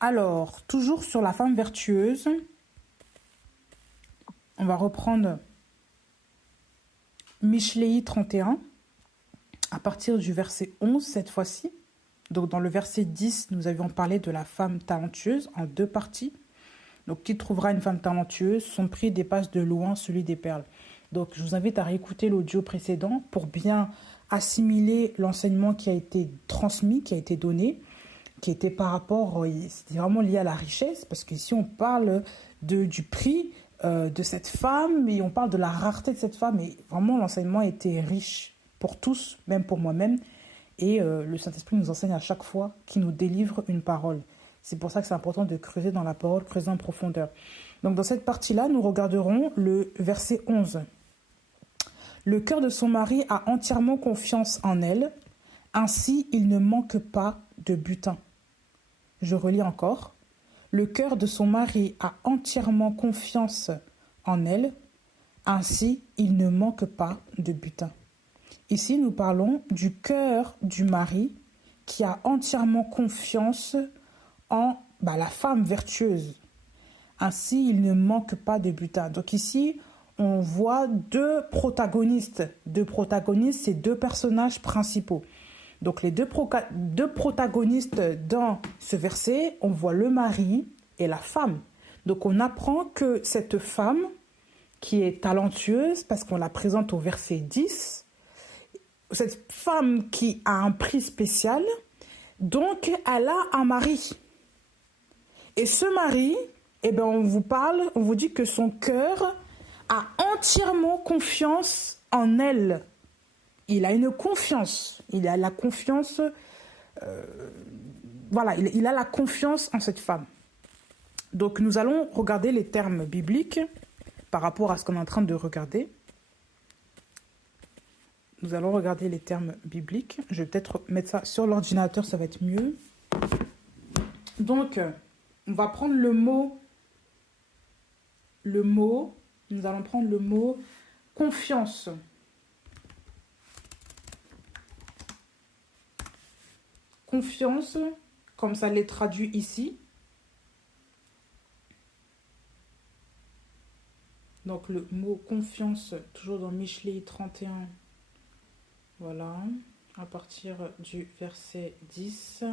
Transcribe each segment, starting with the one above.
Alors, toujours sur la femme vertueuse, on va reprendre Micheléi 31, à partir du verset 11 cette fois-ci. Donc dans le verset 10, nous avions parlé de la femme talentueuse en deux parties. Donc qui trouvera une femme talentueuse, son prix dépasse de loin celui des perles. Donc je vous invite à réécouter l'audio précédent pour bien assimiler l'enseignement qui a été transmis, qui a été donné, qui était par rapport, c'était vraiment lié à la richesse, parce qu'ici on parle du prix de cette femme, et on parle de la rareté de cette femme, et vraiment l'enseignement était riche pour tous, même pour moi-même, et le Saint-Esprit nous enseigne à chaque fois qu'il nous délivre une parole. C'est pour ça que c'est important de creuser dans la parole, creuser en profondeur. Donc dans cette partie-là, nous regarderons le verset 11. Le cœur de son mari a entièrement confiance en elle, ainsi il ne manque pas de butin. Je relis encore. Le cœur de son mari a entièrement confiance en elle, ainsi il ne manque pas de butin. Ici, nous parlons du cœur du mari qui a entièrement confiance en la femme vertueuse. Ainsi, il ne manque pas de butin. Donc ici, on voit deux protagonistes. Deux protagonistes, c'est deux personnages principaux. Donc les deux protagonistes dans ce verset, on voit le mari et la femme. Donc on apprend que cette femme qui est talentueuse, parce qu'on la présente au verset 10, cette femme qui a un prix spécial, donc elle a un mari. Et ce mari, on vous dit que son cœur a entièrement confiance en elle. Il a une confiance, il a la confiance, il a la confiance en cette femme. Donc nous allons regarder les termes bibliques par rapport à ce qu'on est en train de regarder. Nous allons regarder les termes bibliques. Je vais peut-être mettre ça sur l'ordinateur, ça va être mieux. Donc, on va prendre le mot, nous allons prendre le mot confiance. Confiance, comme ça l'est traduit ici. Donc le mot confiance, toujours dans Micheléi 31, voilà, à partir du verset 10.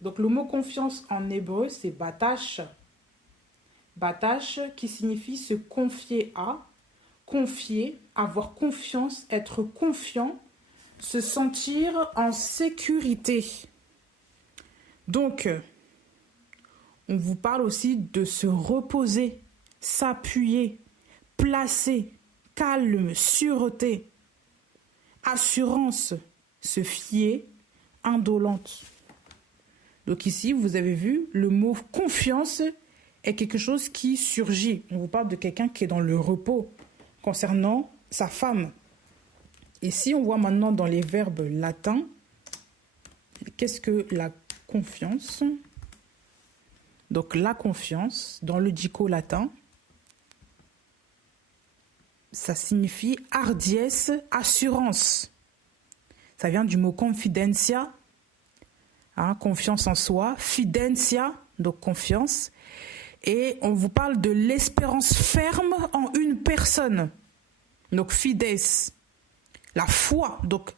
Donc le mot confiance en hébreu, c'est batash. Batash qui signifie se confier à, confier, avoir confiance, être confiant, se sentir en sécurité. Donc, on vous parle aussi de se reposer, s'appuyer, placer, calme, sûreté, assurance, se fier, indolente. Donc ici, vous avez vu, le mot confiance est quelque chose qui surgit. On vous parle de quelqu'un qui est dans le repos concernant sa femme. Et si on voit maintenant dans les verbes latins, qu'est-ce que la confiance? Donc la confiance, dans le dico latin, ça signifie hardiesse, assurance. Ça vient du mot confidencia, confiance en soi, fidencia, donc confiance. Et on vous parle de l'espérance ferme en une personne. Donc fides. La foi, donc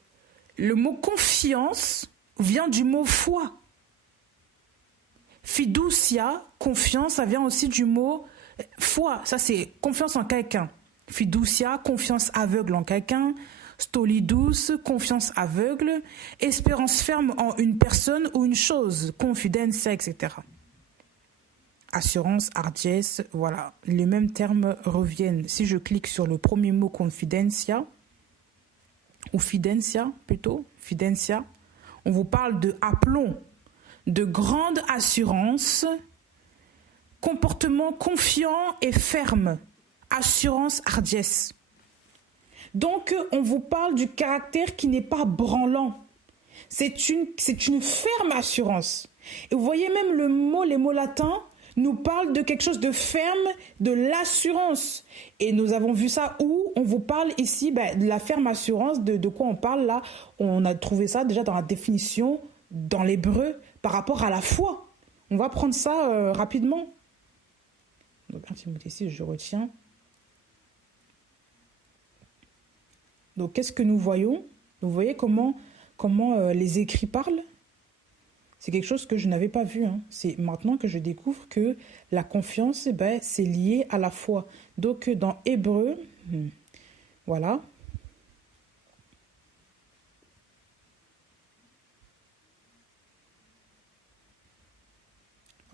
le mot confiance vient du mot foi. Fiducia, confiance, ça vient aussi du mot foi. Ça, c'est confiance en quelqu'un. Fiducia, confiance aveugle en quelqu'un. Stolidus, confiance aveugle. Espérance ferme en une personne ou une chose. Confidencia, etc. Assurance, hardiesse, voilà. Les mêmes termes reviennent. Si je clique sur le premier mot confidencia, ou fidencia plutôt, fidencia, on vous parle de aplomb, de grande assurance, comportement confiant et ferme, assurance, hardiesse. Donc, on vous parle du caractère qui n'est pas branlant. C'est une ferme assurance. Et vous voyez même les mots latins nous parlent de quelque chose de ferme, de l'assurance. Et nous avons vu ça où on vous parle ici de la ferme assurance. De quoi on parle là? On a trouvé ça déjà dans la définition dans l'hébreu par rapport à la foi. On va prendre ça rapidement. Donc 1 Timothée 6, je retiens. Donc qu'est-ce que nous voyons? Vous voyez comment les écrits parlent? C'est quelque chose que je n'avais pas vu. Hein. C'est maintenant que je découvre que la confiance, c'est lié à la foi. Donc dans Hébreu, voilà.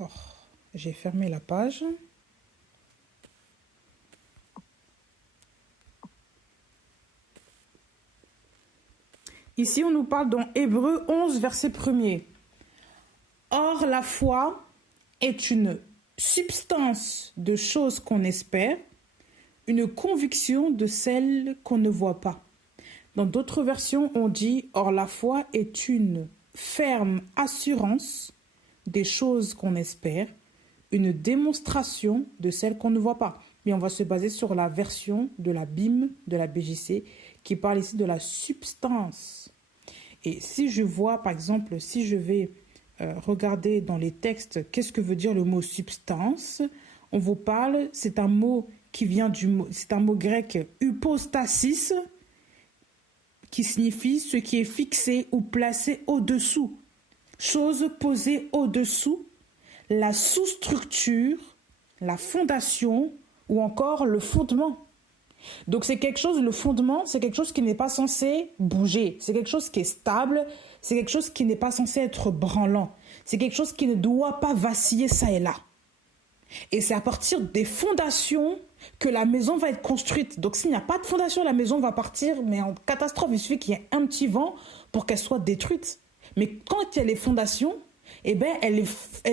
Oh, j'ai fermé la page. Ici, on nous parle dans Hébreu 11, verset 1er. Or, la foi est une substance de choses qu'on espère, une conviction de celles qu'on ne voit pas. Dans d'autres versions, on dit « Or, la foi est une ferme assurance des choses qu'on espère, une démonstration de celles qu'on ne voit pas. » Mais on va se baser sur la version de la BIM, de la BJC, qui parle ici de la substance. Et si je vois, par exemple, si je vais regarder dans les textes, qu'est-ce que veut dire le mot substance? On vous parle, c'est un mot qui vient c'est un mot grec hypostasis, qui signifie ce qui est fixé ou placé au-dessous. Chose posée au-dessous, la sous-structure, la fondation ou encore le fondement. Donc c'est quelque chose, le fondement, c'est quelque chose qui n'est pas censé bouger. C'est quelque chose qui est stable, c'est quelque chose qui n'est pas censé être branlant. C'est quelque chose qui ne doit pas vaciller ça et là. Et c'est à partir des fondations que la maison va être construite. Donc s'il n'y a pas de fondation, la maison va partir, mais en catastrophe. Il suffit qu'il y ait un petit vent pour qu'elle soit détruite. Mais quand il y a les fondations, eh ben, elle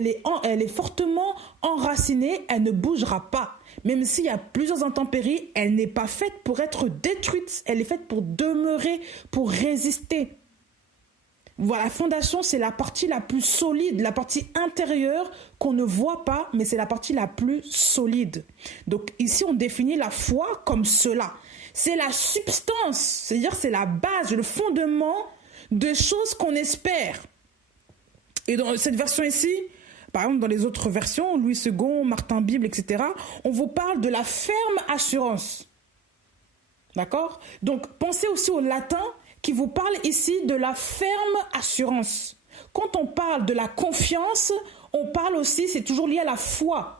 est fortement enracinée, elle ne bougera pas. Même s'il y a plusieurs intempéries, elle n'est pas faite pour être détruite. Elle est faite pour demeurer, pour résister. Voilà, la fondation, c'est la partie la plus solide, la partie intérieure qu'on ne voit pas, mais c'est la partie la plus solide. Donc ici, on définit la foi comme cela. C'est la substance, c'est-à-dire c'est la base, le fondement de choses qu'on espère. Et dans cette version ici, par exemple dans les autres versions, Louis II, Martin Bible, etc., on vous parle de la ferme assurance. D'accord? Donc pensez aussi au latin qui vous parle ici de la ferme assurance. Quand on parle de la confiance, on parle aussi, c'est toujours lié à la foi.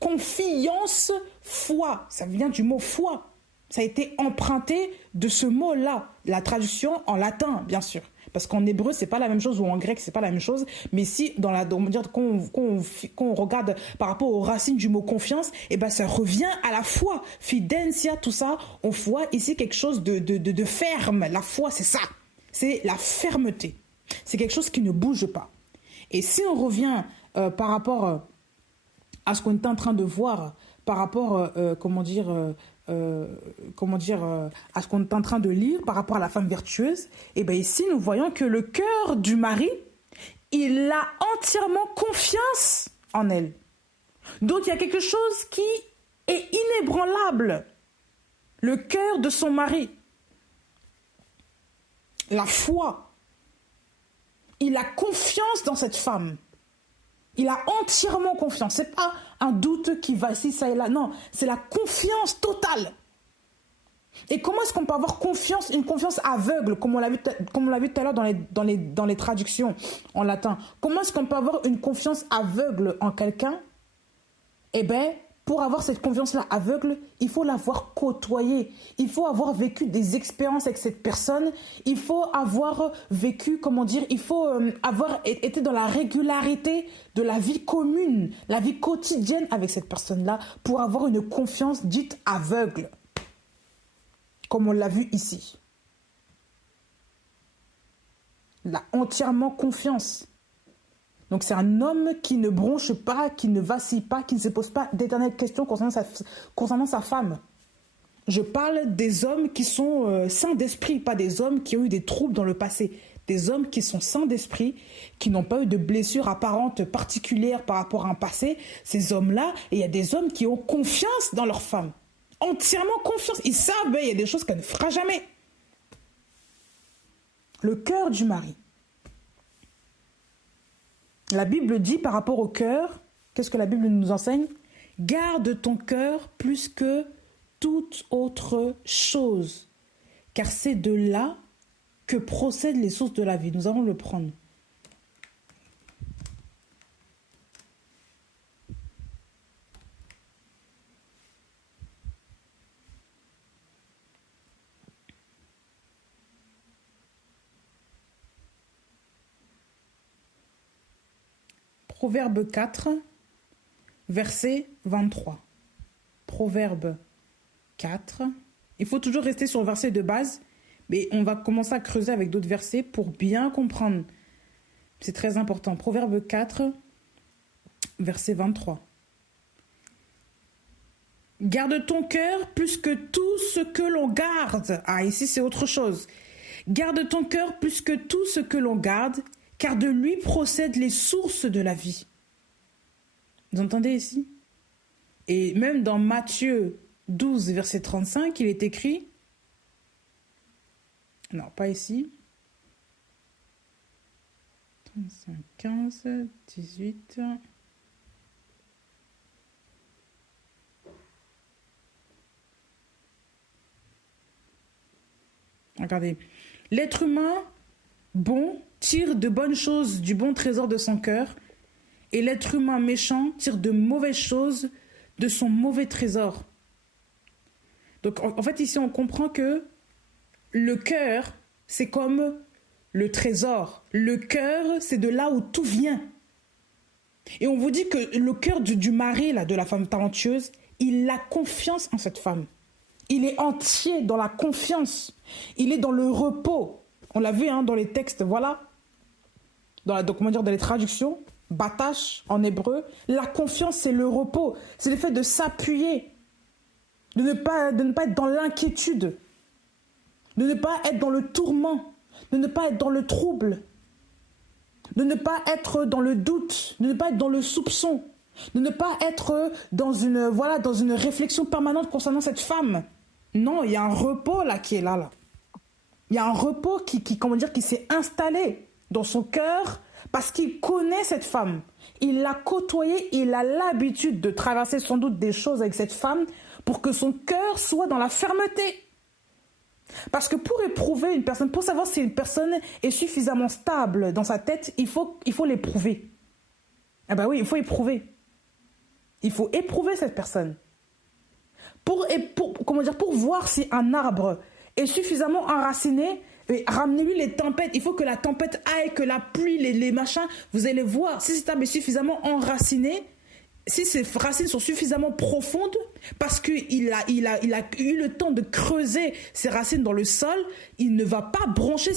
Confiance, foi, ça vient du mot foi. Ça a été emprunté de ce mot-là, la traduction en latin, bien sûr. Parce qu'en hébreu, c'est pas la même chose, ou en grec, c'est pas la même chose. Mais si, quand on regarde par rapport aux racines du mot confiance, eh ben, ça revient à la foi. Fidentia, tout ça, on voit ici quelque chose de ferme. La foi, c'est ça. C'est la fermeté. C'est quelque chose qui ne bouge pas. Et si on revient par rapport à ce qu'on est en train de voir, par rapport, à ce qu'on est en train de lire par rapport à la femme vertueuse, et bien ici nous voyons que le cœur du mari, il a entièrement confiance en elle. Donc il y a quelque chose qui est inébranlable. Le cœur de son mari, la foi, il a confiance dans cette femme. Il a entièrement confiance. Ce n'est pas un doute qui vacille ça et là. Non, c'est la confiance totale. Et comment est-ce qu'on peut avoir confiance, une confiance aveugle, comme on l'a vu tout à l'heure dans les traductions en latin? Comment est-ce qu'on peut avoir une confiance aveugle en quelqu'un? Eh bien, pour avoir cette confiance-là aveugle, il faut l'avoir côtoyée. Il faut avoir vécu des expériences avec cette personne. Il faut avoir vécu, il faut avoir été dans la régularité de la vie commune, la vie quotidienne avec cette personne-là pour avoir une confiance dite aveugle, comme on l'a vu ici. Il a entièrement confiance. Donc c'est un homme qui ne bronche pas, qui ne vacille pas, qui ne se pose pas d'éternelles questions concernant sa femme. Je parle des hommes qui sont sains d'esprit, pas des hommes qui ont eu des troubles dans le passé. Des hommes qui sont sains d'esprit, qui n'ont pas eu de blessures apparentes particulières par rapport à un passé. Ces hommes-là, et il y a des hommes qui ont confiance dans leur femme. Entièrement confiance. Ils savent, il y a des choses qu'elle ne fera jamais. Le cœur du mari. La Bible dit par rapport au cœur, qu'est-ce que la Bible nous enseigne? Garde ton cœur plus que toute autre chose, car c'est de là que procèdent les sources de la vie. Nous allons le prendre. Proverbe 4, verset 23. Proverbe 4. Il faut toujours rester sur le verset de base, mais on va commencer à creuser avec d'autres versets pour bien comprendre. C'est très important. Proverbe 4, verset 23. Garde ton cœur plus que tout ce que l'on garde. Ah, ici c'est autre chose. Garde ton cœur plus que tout ce que l'on garde, car de lui procèdent les sources de la vie. Vous entendez ici? Et même dans Matthieu 12, verset 35, il est écrit... Non, pas ici. 35, 15, 18... Regardez. L'être humain bon tire de bonnes choses du bon trésor de son cœur, et l'être humain méchant tire de mauvaises choses de son mauvais trésor. Donc en fait ici on comprend que le cœur c'est comme le trésor. Le cœur c'est de là où tout vient. Et on vous dit que le cœur du mari là, de la femme talentueuse, il a confiance en cette femme. Il est entier dans la confiance. Il est dans le repos. On l'a vu dans les textes, voilà. Dans les traductions, batash en hébreu. La confiance, c'est le repos. C'est le fait de s'appuyer. De ne pas être dans l'inquiétude. De ne pas être dans le tourment. De ne pas être dans le trouble. De ne pas être dans le doute. De ne pas être dans le soupçon. De ne pas être dans une réflexion permanente concernant cette femme. Non, il y a un repos là qui est là. Il y a un repos qui s'est installé dans son cœur parce qu'il connaît cette femme. Il l'a côtoyée, il a l'habitude de traverser sans doute des choses avec cette femme pour que son cœur soit dans la fermeté. Parce que pour éprouver une personne, pour savoir si une personne est suffisamment stable dans sa tête, il faut l'éprouver. Ah ben oui, il faut éprouver. Il faut éprouver cette personne. Pour voir si un arbre est suffisamment enraciné, ramenez-lui les tempêtes. Il faut que la tempête aille, que la pluie, les machins, vous allez voir si cet arbre est suffisamment enraciné, si ses racines sont suffisamment profondes, parce qu'il a eu le temps de creuser ses racines dans le sol, il ne va pas broncher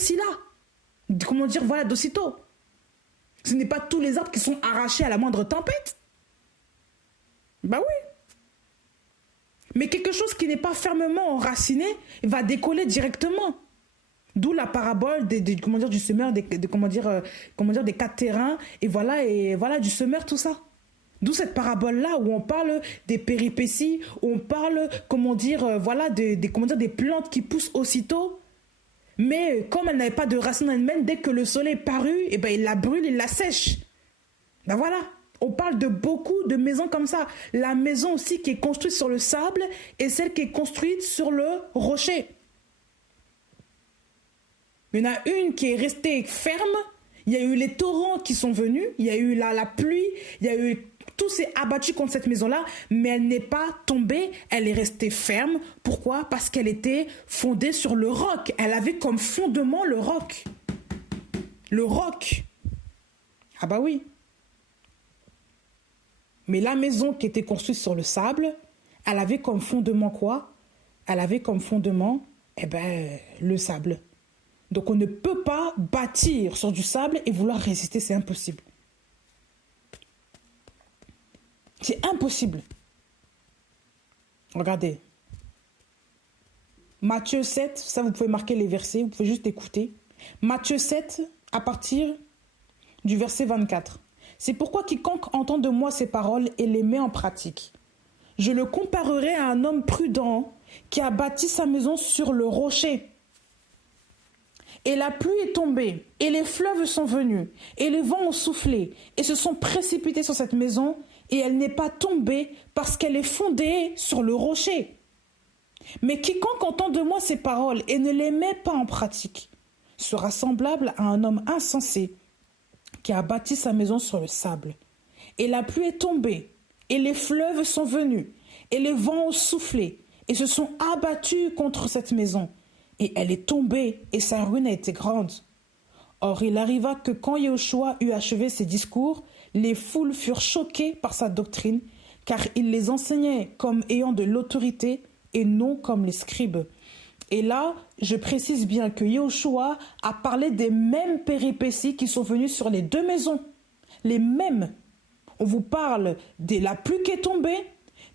d'aussitôt. Ce n'est pas tous les arbres qui sont arrachés à la moindre tempête. Bah oui. Mais quelque chose qui n'est pas fermement enraciné va décoller directement. D'où la parabole du semeur, des 4 terrains, et voilà du semeur, tout ça. D'où cette parabole-là où on parle des péripéties, où on parle, des plantes qui poussent aussitôt. Mais comme elle n'avait pas de racines elle-même, dès que le soleil parut, il la brûle, il la sèche. Ben voilà. On parle de beaucoup de maisons comme ça. La maison aussi qui est construite sur le sable et celle qui est construite sur le rocher. Il y en a une qui est restée ferme. Il y a eu les torrents qui sont venus. Il y a eu la pluie. Il y a eu tout s'est abattu contre cette maison-là. Mais elle n'est pas tombée. Elle est restée ferme. Pourquoi? Parce qu'elle était fondée sur le roc. Elle avait comme fondement le roc. Le roc. Ah bah oui. Mais la maison qui était construite sur le sable, elle avait comme fondement quoi? Elle avait comme fondement, le sable. Donc on ne peut pas bâtir sur du sable et vouloir résister, c'est impossible. C'est impossible. Regardez. Matthieu 7, ça vous pouvez marquer les versets, vous pouvez juste écouter. Matthieu 7, à partir du verset 24. C'est pourquoi quiconque entend de moi ces paroles et les met en pratique, je le comparerai à un homme prudent qui a bâti sa maison sur le rocher. Et la pluie est tombée, et les fleuves sont venus, et les vents ont soufflé, et se sont précipités sur cette maison, et elle n'est pas tombée parce qu'elle est fondée sur le rocher. Mais quiconque entend de moi ces paroles et ne les met pas en pratique sera semblable à un homme insensé qui a bâti sa maison sur le sable. Et la pluie est tombée, et les fleuves sont venus, et les vents ont soufflé, et se sont abattus contre cette maison. Et elle est tombée, et sa ruine a été grande. Or il arriva que quand Yahushua eut achevé ses discours, les foules furent choquées par sa doctrine, car il les enseignait comme ayant de l'autorité et non comme les scribes. Et là, je précise bien que Yahushua a parlé des mêmes péripéties qui sont venues sur les deux maisons. Les mêmes. On vous parle de la pluie qui est tombée,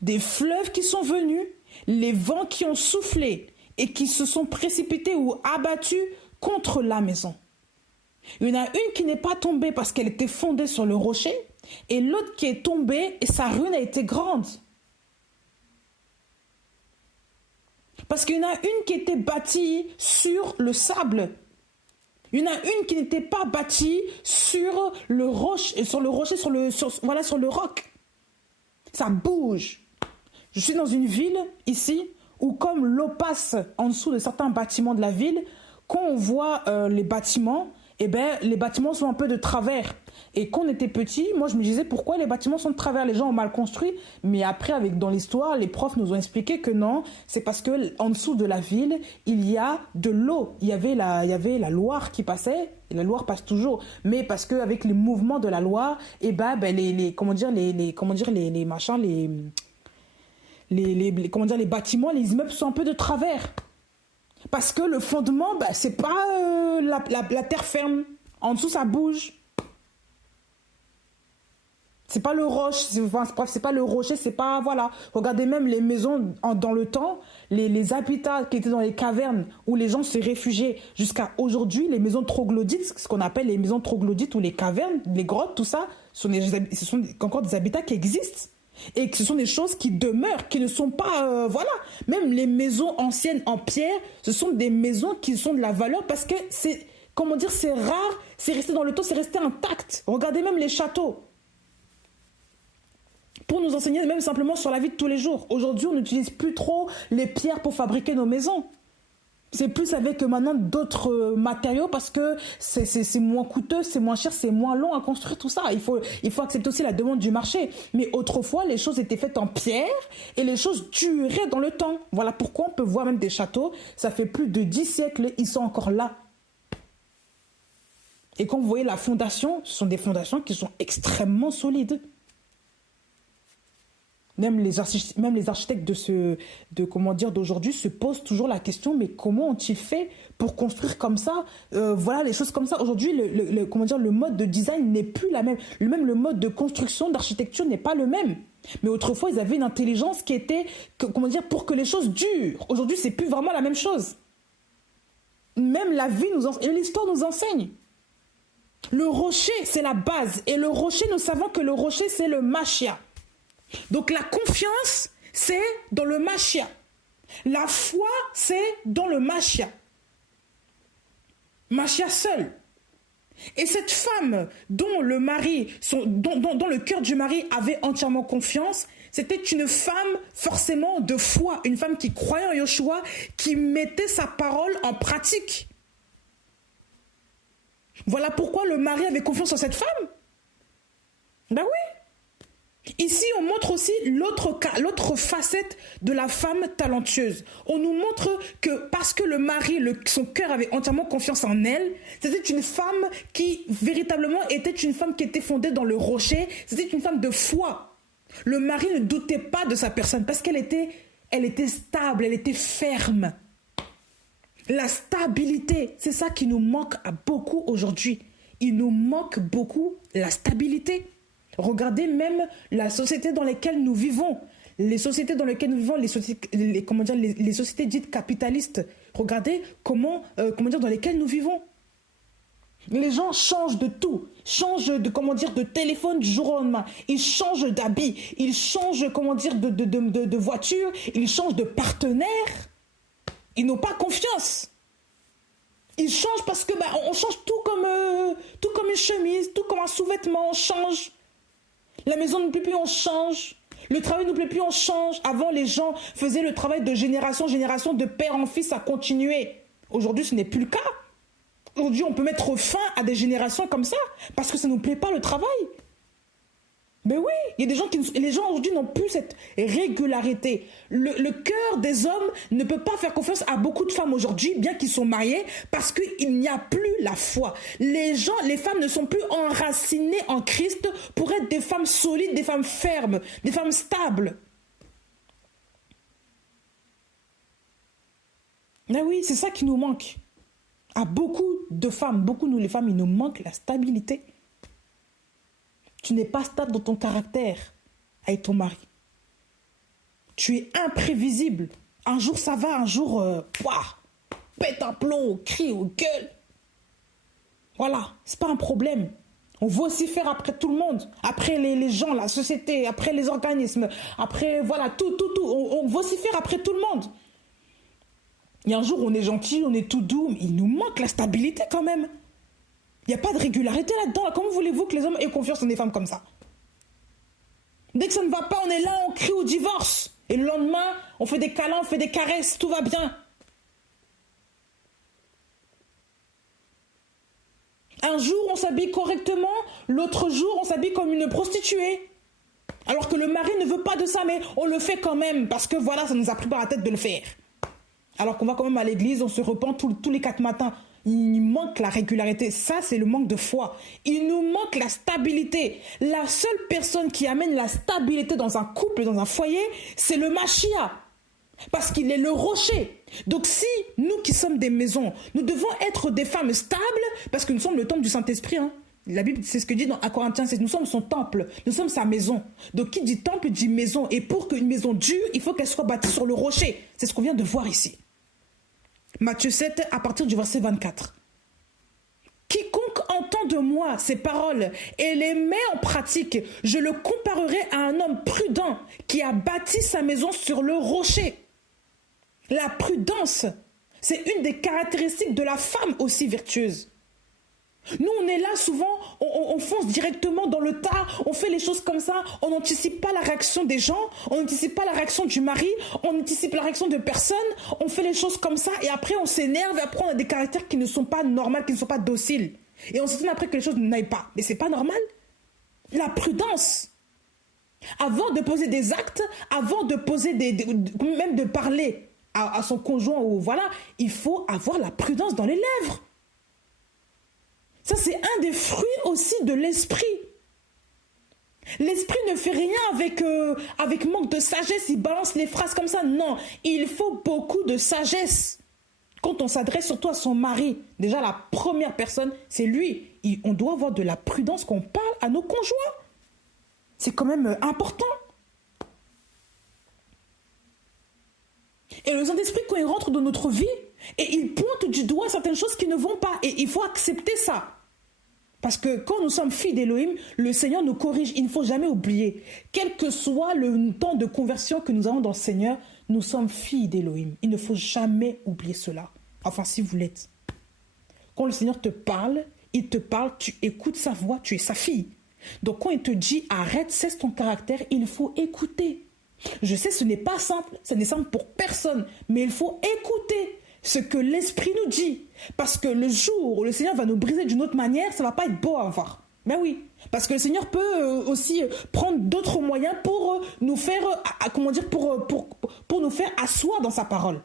des fleuves qui sont venus, les vents qui ont soufflé et qui se sont précipités ou abattus contre la maison. Il y en a une qui n'est pas tombée parce qu'elle était fondée sur le rocher et l'autre qui est tombée et sa ruine a été grande. Parce qu'il y en a une qui était bâtie sur le sable. Il y en a une qui n'était pas bâtie sur le rocher, sur le roc. Ça bouge. Je suis dans une ville ici où comme l'eau passe en dessous de certains bâtiments de la ville, quand on voit les bâtiments, eh ben, les bâtiments sont un peu de travers. Et quand on était petit, moi je me disais pourquoi les bâtiments sont de travers, les gens ont mal construit. Mais après, dans l'histoire, les profs nous ont expliqué que non, c'est parce que en dessous de la ville, il y a de l'eau. Il y avait la Loire qui passait, et la Loire passe toujours. Mais parce qu'avec les mouvements de la Loire, eh ben, les bâtiments, les immeubles sont un peu de travers. Parce que le fondement, c'est pas la terre ferme. En dessous, ça bouge. C'est pas le roche, c'est pas le rocher, c'est pas, voilà. Regardez même les maisons dans le temps, les habitats qui étaient dans les cavernes où les gens se réfugiaient jusqu'à aujourd'hui, les maisons troglodytes, ce qu'on appelle les maisons troglodytes ou les cavernes, les grottes, tout ça, ce sont encore des habitats qui existent. Et que ce sont des choses qui demeurent, qui ne sont pas, voilà. Même les maisons anciennes en pierre, ce sont des maisons qui sont de la valeur parce que c'est, comment dire, c'est rare, c'est resté dans le temps, c'est resté intact. Regardez même les châteaux. Pour nous enseigner même simplement sur la vie de tous les jours. Aujourd'hui, on n'utilise plus trop les pierres pour fabriquer nos maisons. C'est plus avec maintenant d'autres matériaux parce que c'est moins coûteux, c'est moins cher, c'est moins long à construire tout ça. Il faut accepter aussi la demande du marché. Mais autrefois, les choses étaient faites en pierre et les choses duraient dans le temps. Voilà pourquoi on peut voir même des châteaux. Ça fait plus de 10 siècles, ils sont encore là. Et quand vous voyez la fondation, ce sont des fondations qui sont extrêmement solides. Même les architectes d'aujourd'hui se posent toujours la question, mais comment ont-ils fait pour construire comme ça, voilà, les choses comme ça. Aujourd'hui, le mode de design n'est plus la même. Même le mode de construction, d'architecture n'est pas le même. Mais autrefois, ils avaient une intelligence qui était, pour que les choses durent. Aujourd'hui, c'est plus vraiment la même chose. Même la vie et l'histoire nous enseigne. Le rocher, c'est la base. Et le rocher, nous savons que le rocher, c'est le Machia. Donc la confiance, c'est dans le Machia. La foi, c'est dans le Machia. Machia seul. Et cette femme dont le cœur du mari avait entièrement confiance, c'était une femme forcément de foi, une femme qui croyait en Yahushua, qui mettait sa parole en pratique. Voilà pourquoi le mari avait confiance en cette femme. Ben oui. Ici, on montre aussi l'autre facette de la femme talentueuse. On nous montre que parce que le mari, son cœur avait entièrement confiance en elle, c'était une femme qui véritablement était une femme qui était fondée dans le rocher. C'était une femme de foi. Le mari ne doutait pas de sa personne parce qu'elle était stable, elle était ferme. La stabilité, c'est ça qui nous manque à beaucoup aujourd'hui. Il nous manque beaucoup la stabilité. Regardez même la société dans laquelle nous vivons. Les sociétés dans lesquelles nous vivons, les sociétés dites capitalistes. Regardez dans lesquelles nous vivons. Les gens changent de tout. Changent de téléphone du jour au lendemain. Ils changent d'habit. Ils changent, de voiture. Ils changent de partenaire. Ils n'ont pas confiance. Ils changent parce que on change tout comme une chemise, tout comme un sous-vêtement, on change. La maison ne plaît plus, on change. Le travail ne plaît plus, on change. Avant, les gens faisaient le travail de génération en génération, de père en fils, à continuer. Aujourd'hui, ce n'est plus le cas. Aujourd'hui, on peut mettre fin à des générations comme ça parce que ça ne nous plaît pas le travail. Mais oui, il y a des gens les gens aujourd'hui n'ont plus cette régularité. Le cœur des hommes ne peut pas faire confiance à beaucoup de femmes aujourd'hui, bien qu'ils sont mariés, parce qu'il n'y a plus la foi. Les femmes ne sont plus enracinées en Christ pour être des femmes solides, des femmes fermes, des femmes stables. Mais oui, c'est ça qui nous manque. À beaucoup de femmes, beaucoup nous les femmes, il nous manque la stabilité. Tu n'es pas stable dans ton caractère avec ton mari. Tu es imprévisible. Un jour ça va, un jour, pète un plomb, crie ou gueule. Voilà, c'est pas un problème. On vocifère après tout le monde, après les gens, la société, après les organismes, après, voilà, tout. On vocifère après tout le monde. Il y a un jour où on est gentil, on est tout doux, mais il nous manque la stabilité quand même. Il n'y a pas de régularité là-dedans. Comment voulez-vous que les hommes aient confiance en des femmes comme ça? Dès que ça ne va pas, on est là, on crie au divorce. Et le lendemain, on fait des câlins, on fait des caresses, tout va bien. Un jour, on s'habille correctement, l'autre jour, on s'habille comme une prostituée. Alors que le mari ne veut pas de ça, mais on le fait quand même, parce que voilà, ça nous a pris par la tête de le faire. Alors qu'on va quand même à l'église, on se repent tous les 4 matins. Il manque la régularité. Ça, c'est le manque de foi. Il nous manque la stabilité. La seule personne qui amène la stabilité dans un couple, dans un foyer, c'est le Machia. Parce qu'il est le rocher. Donc si nous qui sommes des maisons, nous devons être des femmes stables, parce que nous sommes le temple du Saint-Esprit. La Bible, c'est ce que dit dans 1 Corinthiens 16, nous sommes son temple, nous sommes sa maison. Donc qui dit temple dit maison. Et pour qu'une maison dure, il faut qu'elle soit bâtie sur le rocher. C'est ce qu'on vient de voir ici. Matthieu 7, à partir du verset 24. Quiconque entend de moi ces paroles et les met en pratique, je le comparerai à un homme prudent qui a bâti sa maison sur le rocher. La prudence, c'est une des caractéristiques de la femme aussi vertueuse. Nous, on est là souvent, on fonce directement dans le tas, on fait les choses comme ça, on n'anticipe pas la réaction des gens, on n'anticipe pas la réaction du mari, on anticipe la réaction de personne, on fait les choses comme ça et après on s'énerve et après on a des caractères qui ne sont pas normaux, qui ne sont pas dociles. Et on s'étonne après que les choses n'aillent pas. Mais c'est pas normal. La prudence. Avant de poser des actes, avant de poser même de parler à son conjoint ou voilà, il faut avoir la prudence dans les lèvres. Ça, c'est un des fruits aussi de l'esprit. L'esprit ne fait rien avec manque de sagesse, il balance les phrases comme ça. Non, il faut beaucoup de sagesse. Quand on s'adresse surtout à son mari, déjà la première personne, c'est lui. On doit avoir de la prudence quand on parle à nos conjoints. C'est quand même important. Et le Saint-Esprit, quand il rentre dans notre vie, et il pointe du doigt certaines choses qui ne vont pas. Et il faut accepter ça. Parce que quand nous sommes filles d'Élohim, le Seigneur nous corrige. Il ne faut jamais oublier. Quel que soit le temps de conversion que nous avons dans le Seigneur, nous sommes filles d'Élohim. Il ne faut jamais oublier cela. Enfin, si vous l'êtes. Quand le Seigneur te parle, il te parle, tu écoutes sa voix, tu es sa fille. Donc quand il te dit arrête, cesse ton caractère, il faut écouter. Je sais, ce n'est pas simple, ce n'est simple pour personne, mais il faut écouter ce que l'Esprit nous dit. Parce que le jour où le Seigneur va nous briser d'une autre manière, ça ne va pas être beau à voir. Ben oui, parce que le Seigneur peut aussi prendre d'autres moyens pour nous faire, pour nous faire asseoir dans sa parole.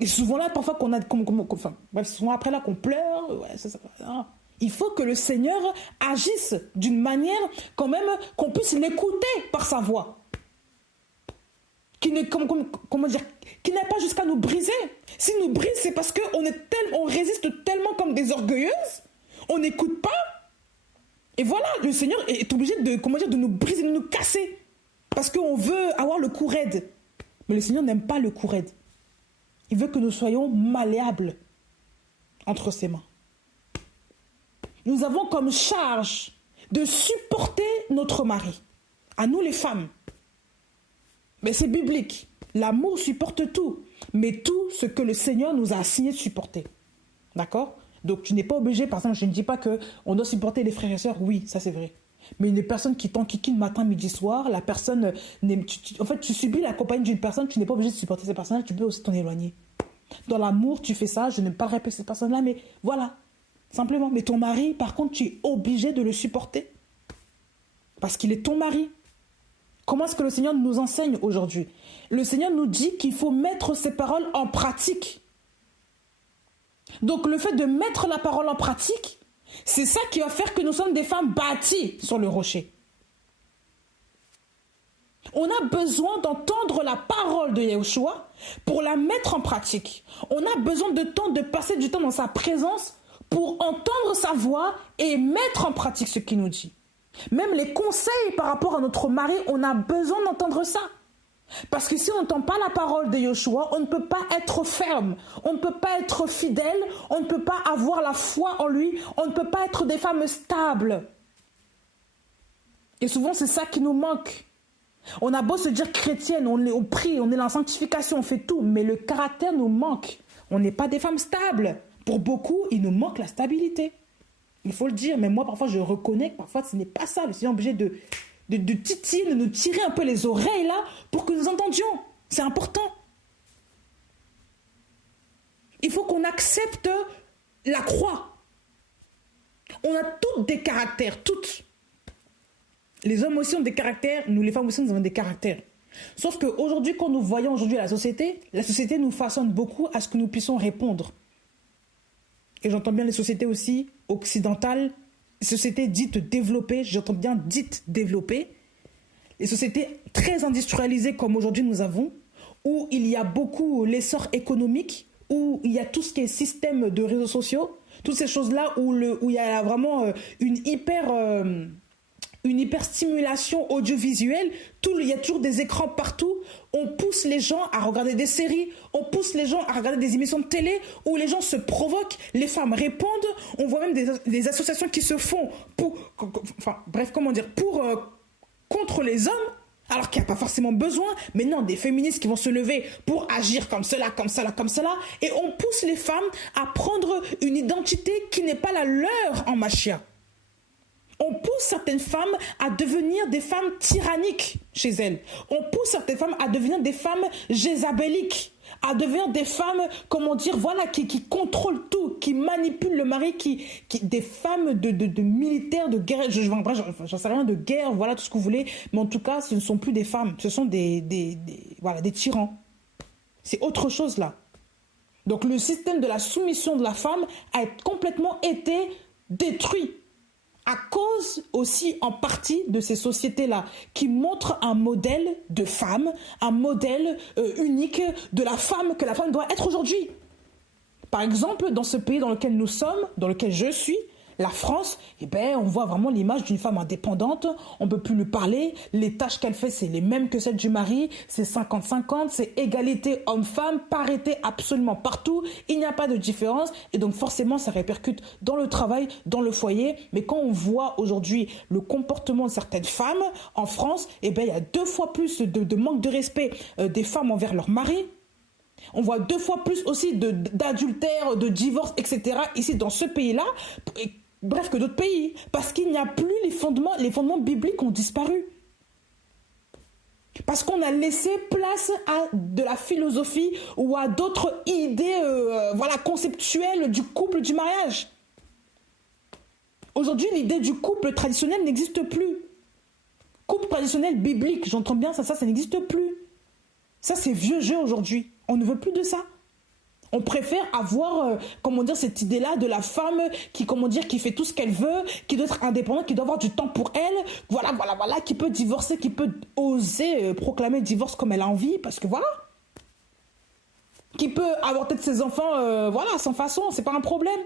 Et souvent là, parfois qu'on a, souvent après là qu'on pleure, ouais, il faut que le Seigneur agisse d'une manière quand même qu'on puisse l'écouter par sa voix. Qui n'est pas jusqu'à nous briser. S'il nous brise, c'est parce qu'on résiste tellement comme des orgueilleuses, on n'écoute pas. Et voilà, le Seigneur est obligé de nous briser, de nous casser. Parce qu'on veut avoir le cou raide. Mais le Seigneur n'aime pas le cou raide. Il veut que nous soyons malléables entre ses mains. Nous avons comme charge de supporter notre mari. À nous les femmes. Mais c'est biblique. L'amour supporte tout. Mais tout ce que le Seigneur nous a assigné de supporter. D'accord? Donc, tu n'es pas obligé, par exemple, je ne dis pas qu'on doit supporter les frères et sœurs. Oui, ça, c'est vrai. Mais une personne qui t'enquiquine matin, midi, soir, la personne... en fait, tu subis la compagnie d'une personne, tu n'es pas obligé de supporter cette personne-là, tu peux aussi t'en éloigner. Dans l'amour, tu fais ça, je ne parlerai pas de cette personne-là, mais voilà, simplement. Mais ton mari, par contre, tu es obligé de le supporter. Parce qu'il est ton mari. Comment est-ce que le Seigneur nous enseigne aujourd'hui? Le Seigneur nous dit qu'il faut mettre ces paroles en pratique. Donc le fait de mettre la parole en pratique, c'est ça qui va faire que nous sommes des femmes bâties sur le rocher. On a besoin d'entendre la parole de Yahushua pour la mettre en pratique. On a besoin de passer du temps dans sa présence pour entendre sa voix et mettre en pratique ce qu'il nous dit. Même les conseils par rapport à notre mari, on a besoin d'entendre ça. Parce que si on n'entend pas la parole de Yahushua, on ne peut pas être ferme, on ne peut pas être fidèle, on ne peut pas avoir la foi en lui, on ne peut pas être des femmes stables. Et souvent, c'est ça qui nous manque. On a beau se dire chrétienne, on prie, on est dans la sanctification, on fait tout, mais le caractère nous manque. On n'est pas des femmes stables. Pour beaucoup, il nous manque la stabilité. Il faut le dire, mais moi, parfois, je reconnais que parfois, ce n'est pas ça. Le Seigneur est obligé de titiller, de nous tirer un peu les oreilles là pour que nous entendions. C'est important. Il faut qu'on accepte la croix. On a toutes des caractères, toutes. Les hommes aussi ont des caractères, nous les femmes aussi nous avons des caractères. Sauf qu'aujourd'hui, quand nous voyons aujourd'hui la société nous façonne beaucoup à ce que nous puissions répondre. Et j'entends bien les sociétés aussi occidentales, les sociétés dites développées, j'entends bien dites développées, les sociétés très industrialisées comme aujourd'hui nous avons, où il y a beaucoup l'essor économique, où il y a tout ce qui est système de réseaux sociaux, toutes ces choses-là où il y a vraiment une hyperstimulation audiovisuelle, il y a toujours des écrans partout, on pousse les gens à regarder des séries, on pousse les gens à regarder des émissions de télé où les gens se provoquent, les femmes répondent, on voit même des associations qui se font contre les hommes, alors qu'il n'y a pas forcément besoin, mais non, des féministes qui vont se lever pour agir comme cela, comme cela, comme cela, et on pousse les femmes à prendre une identité qui n'est pas la leur en Machia. On pousse certaines femmes à devenir des femmes tyranniques chez elles. On pousse certaines femmes à devenir des femmes jézabéliques, à devenir des femmes, qui contrôlent tout, qui manipulent le mari, des femmes de militaires, de guerre, j'en sais rien, de guerre, voilà tout ce que vous voulez, mais en tout cas, ce ne sont plus des femmes, ce sont des tyrans. C'est autre chose là. Donc le système de la soumission de la femme a complètement été détruit. À cause aussi en partie de ces sociétés-là qui montrent un modèle de femme, un modèle unique de la femme que la femme doit être aujourd'hui. Par exemple, dans ce pays dans lequel nous sommes, dans lequel je suis, la France, on voit vraiment l'image d'une femme indépendante, on ne peut plus lui parler, les tâches qu'elle fait, c'est les mêmes que celles du mari, c'est 50-50, c'est égalité homme-femme, parité absolument partout, il n'y a pas de différence, et donc forcément ça répercute dans le travail, dans le foyer, mais quand on voit aujourd'hui le comportement de certaines femmes en France, il y a 2 fois plus de manque de respect des femmes envers leur mari. On voit 2 fois plus aussi d'adultère, de divorce, etc. ici dans ce pays-là, bref que d'autres pays, parce qu'il n'y a plus les fondements bibliques ont disparu. Parce qu'on a laissé place à de la philosophie ou à d'autres idées conceptuelles du couple, du mariage. Aujourd'hui, l'idée du couple traditionnel n'existe plus. Couple traditionnel biblique, j'entends bien ça n'existe plus. Ça, c'est vieux jeu aujourd'hui. On ne veut plus de ça. On préfère avoir, cette idée-là de la femme qui fait tout ce qu'elle veut, qui doit être indépendante, qui doit avoir du temps pour elle, qui peut divorcer, qui peut oser proclamer le divorce comme elle a envie, parce que voilà. Qui peut avoir peut-être ses enfants, sans façon, c'est pas un problème.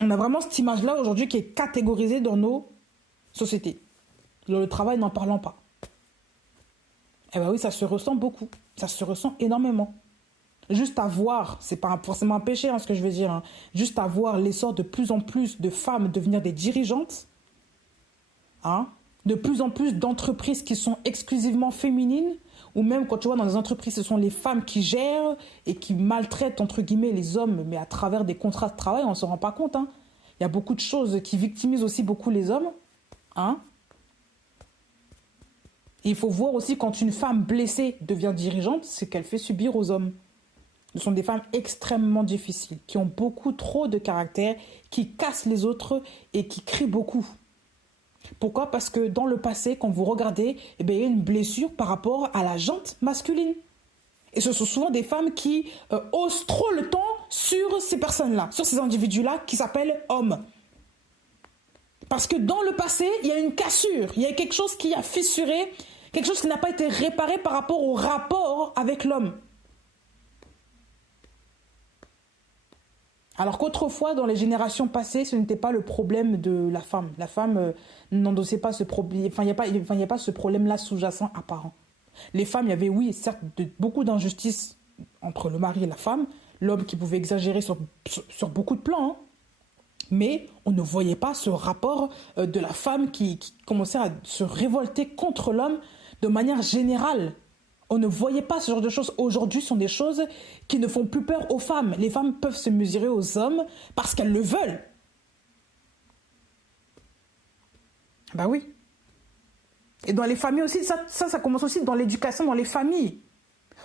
On a vraiment cette image-là aujourd'hui qui est catégorisée dans nos sociétés. Dans le travail, n'en parlons pas. Oui, ça se ressent beaucoup. Ça se ressent énormément. Juste à voir, c'est pas forcément un péché, ce que je veux dire. Juste à voir l'essor de plus en plus de femmes devenir des dirigeantes. De plus en plus d'entreprises qui sont exclusivement féminines, ou même quand tu vois dans les entreprises, ce sont les femmes qui gèrent et qui maltraitent, entre guillemets, les hommes, mais à travers des contrats de travail, on ne se rend pas compte. Hein. Il y a beaucoup de choses qui victimisent aussi beaucoup les hommes. Hein. Et il faut voir aussi quand une femme blessée devient dirigeante, c'est qu'elle fait subir aux hommes. Ce sont des femmes extrêmement difficiles, qui ont beaucoup trop de caractère, qui cassent les autres et qui crient beaucoup. Pourquoi? Parce que dans le passé, quand vous regardez, eh bien, il y a une blessure par rapport à la jante masculine. Et ce sont souvent des femmes qui osent trop le temps sur ces personnes-là, sur ces individus-là qui s'appellent hommes. Parce que dans le passé, il y a une cassure, il y a quelque chose qui a fissuré, quelque chose qui n'a pas été réparé par rapport au rapport avec l'homme. Alors qu'autrefois, dans les générations passées, ce n'était pas le problème de la femme. La femme n'endossait pas ce problème, il n'y a pas ce problème-là sous-jacent apparent. Les femmes, il y avait, oui, certes, beaucoup d'injustices entre le mari et la femme, l'homme qui pouvait exagérer sur beaucoup de plans, hein. Mais on ne voyait pas ce rapport de la femme qui commençait à se révolter contre l'homme de manière générale. On ne voyait pas ce genre de choses. Aujourd'hui, ce sont des choses qui ne font plus peur aux femmes. Les femmes peuvent se mesurer aux hommes parce qu'elles le veulent. Ben oui. Et dans les familles aussi, ça commence aussi dans l'éducation, dans les familles.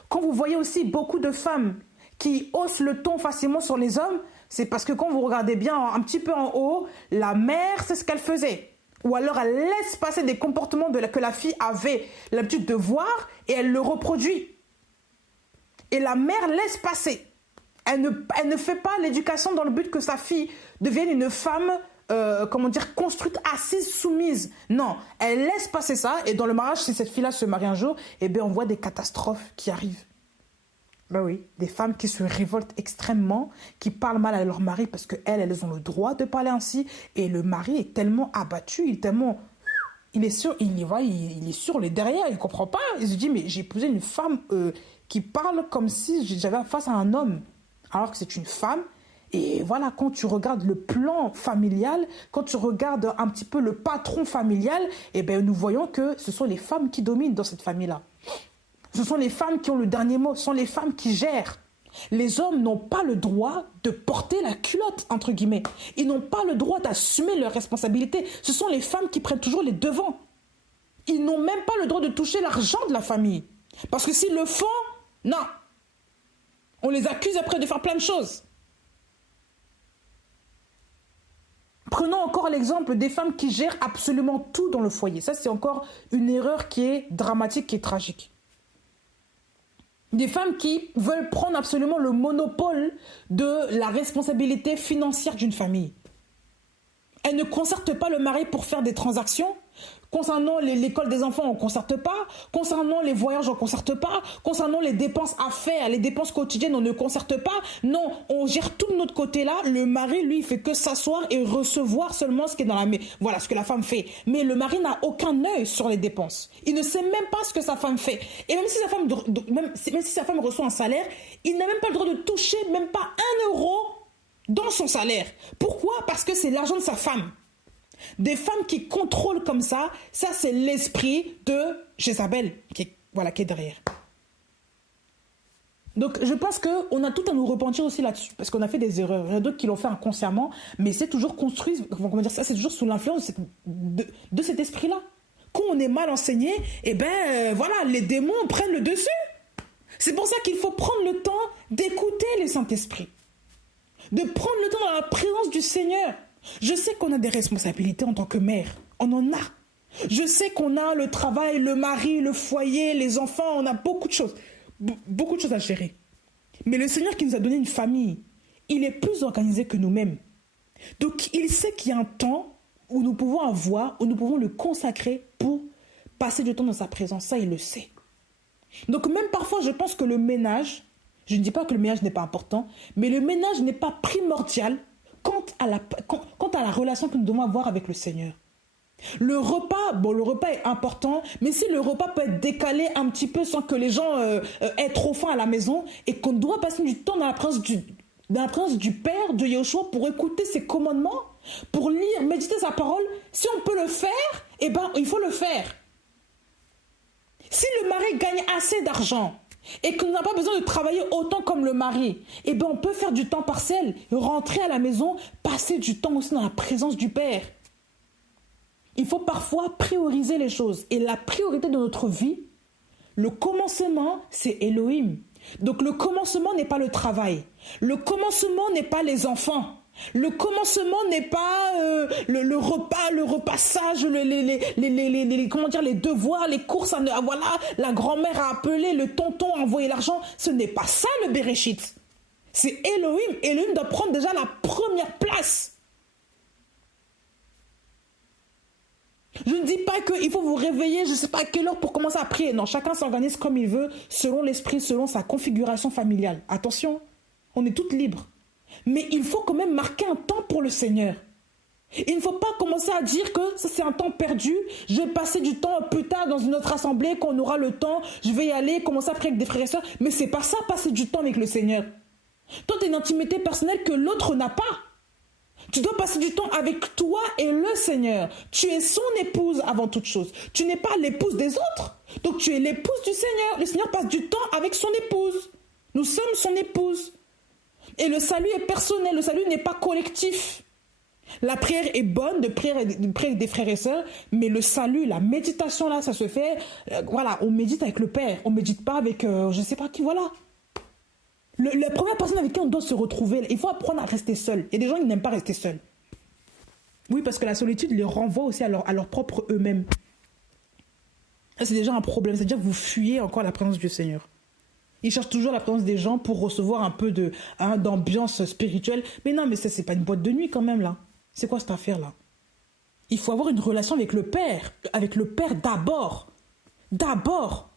Quand vous voyez aussi beaucoup de femmes qui haussent le ton facilement sur les hommes, c'est parce que quand vous regardez bien un petit peu en haut, la mère, c'est ce qu'elle faisait. Ou alors elle laisse passer des comportements que la fille avait l'habitude de voir et elle le reproduit. Et la mère laisse passer. Elle ne fait pas l'éducation dans le but que sa fille devienne une femme, construite, assise, soumise. Non, elle laisse passer ça et dans le mariage, si cette fille-là se marie un jour, eh bien on voit des catastrophes qui arrivent. Ben oui, des femmes qui se révoltent extrêmement, qui parlent mal à leur mari parce qu'elles ont le droit de parler ainsi. Et le mari est tellement abattu, il est sur le derrière, il ne comprend pas. Il se dit, mais j'ai épousé une femme qui parle comme si j'avais face à un homme. Alors que c'est une femme. Et voilà, quand tu regardes le plan familial, quand tu regardes un petit peu le patron familial, eh bien, nous voyons que ce sont les femmes qui dominent dans cette famille-là. Ce sont les femmes qui ont le dernier mot, ce sont les femmes qui gèrent. Les hommes n'ont pas le droit de porter la culotte, entre guillemets. Ils n'ont pas le droit d'assumer leurs responsabilités. Ce sont les femmes qui prennent toujours les devants. Ils n'ont même pas le droit de toucher l'argent de la famille. Parce que s'ils le font, non. On les accuse après de faire plein de choses. Prenons encore l'exemple des femmes qui gèrent absolument tout dans le foyer. Ça, c'est encore une erreur qui est dramatique, qui est tragique. Des femmes qui veulent prendre absolument le monopole de la responsabilité financière d'une famille. Elles ne concertent pas le mari pour faire des transactions. Concernant l'école des enfants, on ne concerte pas. Concernant les voyages, on ne concerte pas. Concernant les dépenses à faire, les dépenses quotidiennes, on ne concerte pas. Non, on gère tout de notre côté-là. Le mari, lui, il fait que s'asseoir et recevoir seulement ce qui est dans la main. Voilà ce que la femme fait. Mais le mari n'a aucun œil sur les dépenses. Il ne sait même pas ce que sa femme fait. Et même si sa femme reçoit un salaire, il n'a même pas le droit de toucher même pas 1 euro dans son salaire. Pourquoi? Parce que c'est l'argent de sa femme. Des femmes qui contrôlent comme ça c'est l'esprit de Jézabel qui est derrière. Donc je pense qu'on a tout à nous repentir aussi là-dessus, parce qu'on a fait des erreurs. Il y en a d'autres qui l'ont fait inconsciemment, mais c'est toujours construit, c'est toujours sous l'influence de cet esprit-là. Quand on est mal enseigné, les démons prennent le dessus. C'est pour ça qu'il faut prendre le temps d'écouter les Saint-Esprit, de prendre le temps dans la présence du Seigneur. Je sais qu'on a des responsabilités en tant que mère. On en a. Je sais qu'on a le travail, le mari, le foyer, les enfants. On a beaucoup de choses. Beaucoup de choses à gérer. Mais le Seigneur qui nous a donné une famille, il est plus organisé que nous-mêmes. Donc, il sait qu'il y a un temps où nous pouvons le consacrer pour passer du temps dans sa présence. Ça, il le sait. Donc, même parfois, je pense que le ménage, je ne dis pas que le ménage n'est pas important, mais le ménage n'est pas primordial quant à la relation que nous devons avoir avec le Seigneur. Le repas est important, mais si le repas peut être décalé un petit peu sans que les gens aient trop faim à la maison et qu'on doit passer du temps dans la présence du Père, de Yeshua, pour écouter ses commandements, pour lire, méditer sa parole, si on peut le faire, il faut le faire. Si le mari gagne assez d'argent et qu'on n'a pas besoin de travailler autant comme le mari, eh bien on peut faire du temps partiel, rentrer à la maison, passer du temps aussi dans la présence du Père. Il faut parfois prioriser les choses. Et la priorité de notre vie, le commencement, c'est Elohim. Donc le commencement n'est pas le travail. Le commencement n'est pas les enfants. Le commencement n'est pas le repas, le repassage, comment dire, les devoirs, les courses. Voilà, la grand-mère a appelé, le tonton a envoyé l'argent. Ce n'est pas ça le Bereshit. C'est Elohim. Elohim doit prendre déjà la première place. Je ne dis pas qu'il faut vous réveiller, je ne sais pas à quelle heure pour commencer à prier. Non, chacun s'organise comme il veut, selon l'esprit, selon sa configuration familiale. Attention, on est toutes libres. Mais il faut quand même marquer un temps pour le Seigneur. Il ne faut pas commencer à dire que ça c'est un temps perdu, je vais passer du temps plus tard dans une autre assemblée, qu'on aura le temps, je vais y aller, commencer à prier avec des frères et sœurs. Mais c'est pas ça, passer du temps avec le Seigneur. Toi, tu as une intimité personnelle que l'autre n'a pas. Tu dois passer du temps avec toi et le Seigneur. Tu es son épouse avant toute chose. Tu n'es pas l'épouse des autres. Donc tu es l'épouse du Seigneur. Le Seigneur passe du temps avec son épouse. Nous sommes son épouse. Et le salut est personnel. Le salut n'est pas collectif. La prière est bonne de prier avec des frères et sœurs, mais le salut, la méditation là, ça se fait, voilà, on médite avec le Père. On ne médite pas avec, je ne sais pas qui, voilà. La première personne avec qui on doit se retrouver, il faut apprendre à rester seul. Il y a des gens qui n'aiment pas rester seuls. Oui, parce que la solitude les renvoie aussi à leur propre eux-mêmes. C'est déjà un problème, c'est-à-dire que vous fuyez encore la présence du Seigneur. Ils cherchent toujours la présence des gens pour recevoir un peu d'ambiance spirituelle. Mais non, mais ça, c'est pas une boîte de nuit quand même, là. C'est quoi cette affaire-là? Il faut avoir une relation avec le Père d'abord. D'abord.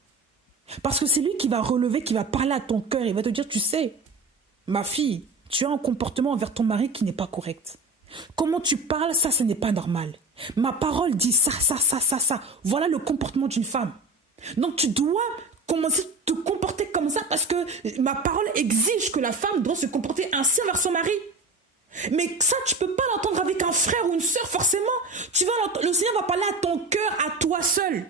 Parce que c'est lui qui va relever, qui va parler à ton cœur. Il va te dire, tu sais, ma fille, tu as un comportement envers ton mari qui n'est pas correct. Comment tu parles, ça, ce n'est pas normal. Ma parole dit ça. Voilà le comportement d'une femme. Donc tu dois commencer à te comporter comme ça parce que ma parole exige que la femme doit se comporter ainsi envers son mari. Mais ça, tu ne peux pas l'entendre avec un frère ou une sœur, forcément. Le Seigneur va parler à ton cœur, à toi seul.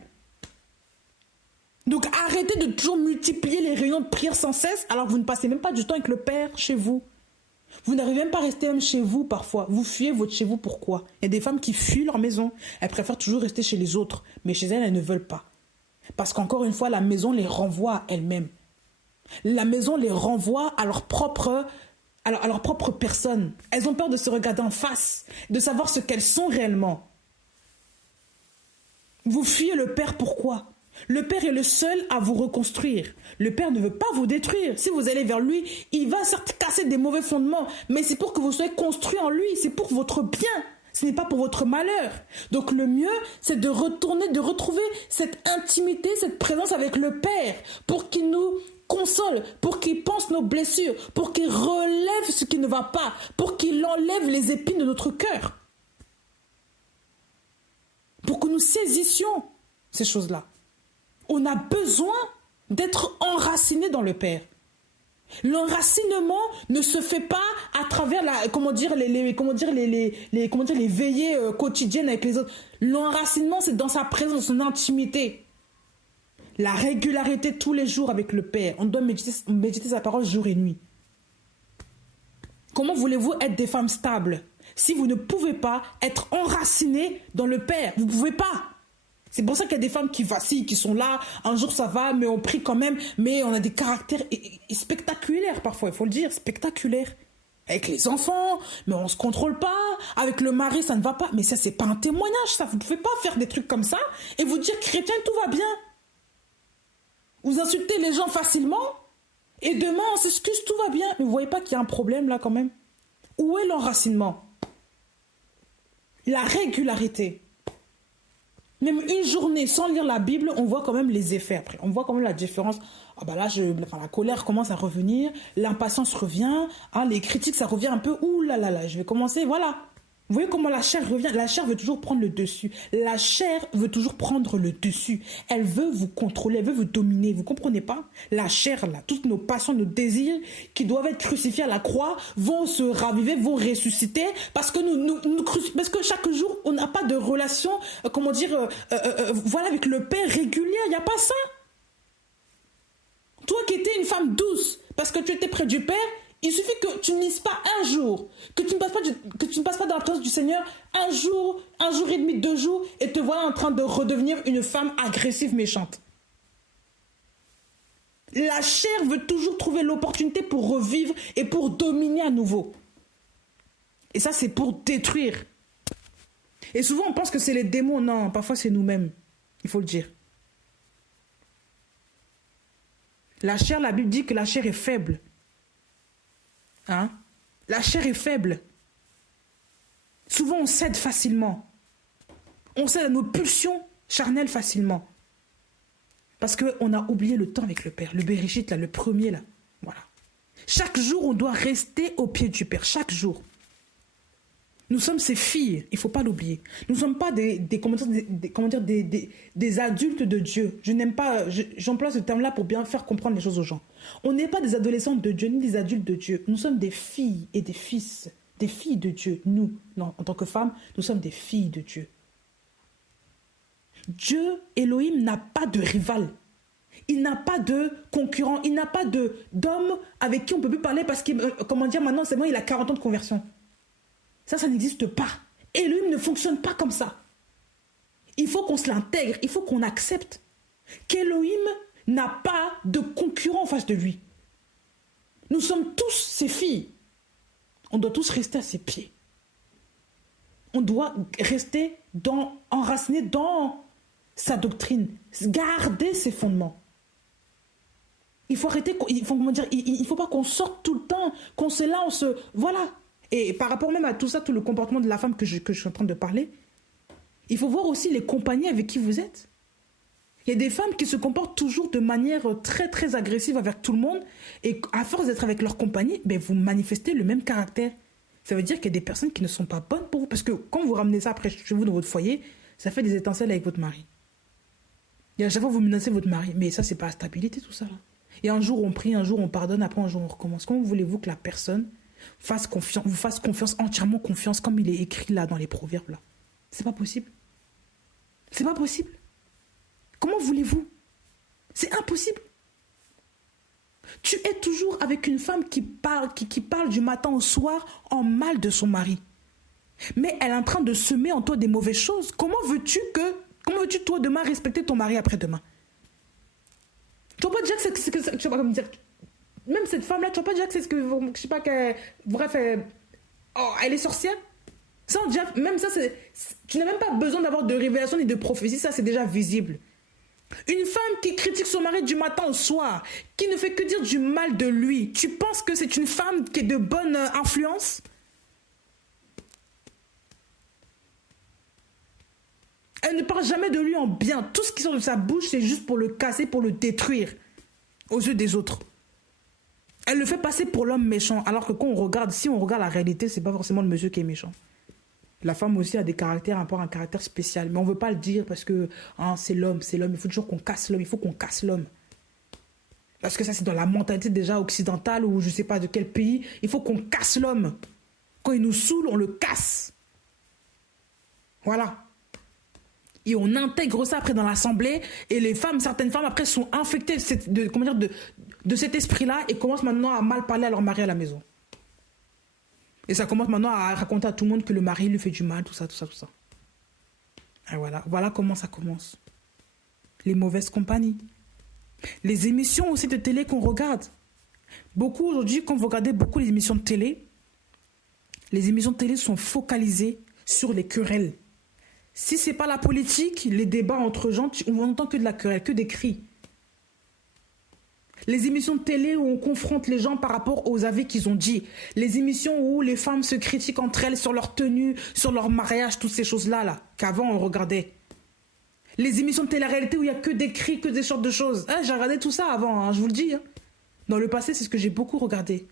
Donc arrêtez de toujours multiplier les réunions de prière sans cesse alors que vous ne passez même pas du temps avec le Père chez vous. Vous n'arrivez même pas à rester même chez vous parfois. Vous fuyez votre chez vous, pourquoi? Il y a des femmes qui fuient leur maison. Elles préfèrent toujours rester chez les autres. Mais chez elles, elles ne veulent pas. Parce qu'encore une fois, la maison les renvoie à elles-mêmes. La maison les renvoie à leur propre personne. Elles ont peur de se regarder en face, de savoir ce qu'elles sont réellement. Vous fuyez le Père, pourquoi? Le Père est le seul à vous reconstruire. Le Père ne veut pas vous détruire. Si vous allez vers lui, il va certes casser des mauvais fondements, mais c'est pour que vous soyez construits en lui, c'est pour votre bien. Ce n'est pas pour votre malheur. Donc le mieux, c'est de retrouver cette intimité, cette présence avec le Père, pour qu'il nous console, pour qu'il pense nos blessures, pour qu'il relève ce qui ne va pas, pour qu'il enlève les épines de notre cœur. Pour que nous saisissions ces choses-là. On a besoin d'être enraciné dans le Père. L'enracinement ne se fait pas à travers les veillées quotidiennes avec les autres. L'enracinement, c'est dans sa présence, son intimité. La régularité tous les jours avec le Père. On doit méditer sa parole jour et nuit. Comment voulez-vous être des femmes stables si vous ne pouvez pas être enracinées dans le Père? Vous ne pouvez pas. C'est pour ça qu'il y a des femmes qui vacillent, qui sont là, un jour ça va, mais on prie quand même, mais on a des caractères spectaculaires parfois, il faut le dire, spectaculaires. Avec les enfants, mais on ne se contrôle pas, avec le mari ça ne va pas, mais ça c'est pas un témoignage, ça, vous ne pouvez pas faire des trucs comme ça et vous dire chrétien tout va bien. Vous insultez les gens facilement et demain on s'excuse, tout va bien, mais vous ne voyez pas qu'il y a un problème là quand même? Où est l'enracinement? La régularité. Même une journée sans lire la Bible, on voit quand même les effets après. On voit quand même la différence. Ah bah là, la colère commence à revenir, l'impatience revient, les critiques, ça revient un peu. Ouh là là là, je vais commencer, voilà. Vous voyez comment la chair revient? La chair veut toujours prendre le dessus. La chair veut toujours prendre le dessus. Elle veut vous contrôler, elle veut vous dominer. Vous comprenez pas? La chair, là, toutes nos passions, nos désirs qui doivent être crucifiés à la croix vont se raviver, vont ressusciter parce que parce que chaque jour, on n'a pas de relation, voilà, avec le Père régulière. Il n'y a pas ça. Toi qui étais une femme douce, parce que tu étais près du Père, il suffit que tu ne lises pas un jour, que tu ne passes pas dans la présence du Seigneur un jour et demi, 2 jours, et te voilà en train de redevenir une femme agressive, méchante. La chair veut toujours trouver l'opportunité pour revivre et pour dominer à nouveau. Et ça, c'est pour détruire. Et souvent, on pense que c'est les démons. Non, parfois, c'est nous-mêmes. Il faut le dire. La chair, la Bible dit que la chair est faible. Hein? La chair est faible. Souvent, on cède facilement. On cède à nos pulsions charnelles facilement. Parce qu'on a oublié le temps avec le Père. Le Bereshit, là, le premier, là. Voilà. Chaque jour, on doit rester au pied du Père. Chaque jour. Nous sommes ses filles. Il ne faut pas l'oublier. Nous ne sommes pas des adultes de Dieu. Je n'aime pas... J'emploie ce terme-là pour bien faire comprendre les choses aux gens. On n'est pas des adolescentes de Dieu, ni des adultes de Dieu. Nous sommes des filles et des fils. Des filles de Dieu. Nous, en tant que femmes, nous sommes des filles de Dieu. Dieu, Elohim, n'a pas de rival. Il n'a pas de concurrent. Il n'a pas d'homme avec qui on ne peut plus parler parce qu'il, maintenant, c'est bon, il a 40 ans de conversion. Ça n'existe pas. Elohim ne fonctionne pas comme ça. Il faut qu'on se l'intègre. Il faut qu'on accepte qu'Elohim n'a pas de concurrent en face de lui. Nous sommes tous ses filles. On doit tous rester à ses pieds. On doit rester enraciné dans sa doctrine, garder ses fondements. Il faut arrêter, il faut pas qu'on sorte tout le temps, qu'on se là, voilà. Et par rapport même à tout ça, tout le comportement de la femme que je suis en train de parler, il faut voir aussi les compagnies avec qui vous êtes. Il y a des femmes qui se comportent toujours de manière très très agressive avec tout le monde, et à force d'être avec leur compagnie, vous manifestez le même caractère. Ça veut dire qu'il y a des personnes qui ne sont pas bonnes pour vous, parce que quand vous ramenez ça après chez vous dans votre foyer, ça fait des étincelles avec votre mari. Et à chaque fois, vous menacez votre mari. Mais ça, c'est pas la stabilité, tout ça, là. Et un jour, on prie, un jour, on pardonne, après, un jour, on recommence. Comment voulez-vous que la personne vous fasse confiance, entièrement confiance, comme il est écrit là, dans les proverbes, là? C'est pas possible. C'est pas possible. Comment voulez-vous? C'est impossible. Tu es toujours avec une femme qui parle du matin au soir en mal de son mari. Mais elle est en train de semer en toi des mauvaises choses. Comment veux-tu, toi, demain, respecter ton mari après-demain? Tu vas pas dire que c'est... Tu vas pas me dire... Même cette femme-là, tu vas pas dire que c'est ce que... Je sais pas, bref, elle est sorcière. Ça, déjà, même ça, tu n'as même pas besoin d'avoir de révélation ni de prophétie. Ça, c'est déjà visible. Une femme qui critique son mari du matin au soir, qui ne fait que dire du mal de lui, tu penses que c'est une femme qui est de bonne influence? Elle ne parle jamais de lui en bien. Tout ce qui sort de sa bouche, c'est juste pour le casser, pour le détruire aux yeux des autres. Elle le fait passer pour l'homme méchant, alors que si on regarde la réalité, c'est pas forcément le monsieur qui est méchant. La femme aussi a des caractères, un caractère spécial. Mais on ne veut pas le dire parce que c'est l'homme. Il faut toujours qu'on casse l'homme. Il faut qu'on casse l'homme. Parce que ça, c'est dans la mentalité déjà occidentale ou je ne sais pas de quel pays. Il faut qu'on casse l'homme. Quand il nous saoule, on le casse. Voilà. Et on intègre ça après dans l'assemblée. Et certaines femmes après sont infectées de cet esprit-là et commencent maintenant à mal parler à leur mari à la maison. Et ça commence maintenant à raconter à tout le monde que le mari lui fait du mal, tout ça. Et voilà comment ça commence. Les mauvaises compagnies. Les émissions aussi de télé qu'on regarde. Beaucoup aujourd'hui, quand vous regardez beaucoup les émissions de télé, les émissions de télé sont focalisées sur les querelles. Si c'est pas la politique, les débats entre gens, on n'entend que de la querelle, que des cris. Les émissions de télé où on confronte les gens par rapport aux avis qu'ils ont dit. Les émissions où les femmes se critiquent entre elles sur leur tenue, sur leur mariage, toutes ces choses-là, qu'avant on regardait. Les émissions de télé-réalité où il n'y a que des cris, que des sortes de choses. J'ai regardé tout ça avant, je vous le dis. Dans le passé, c'est ce que j'ai beaucoup regardé.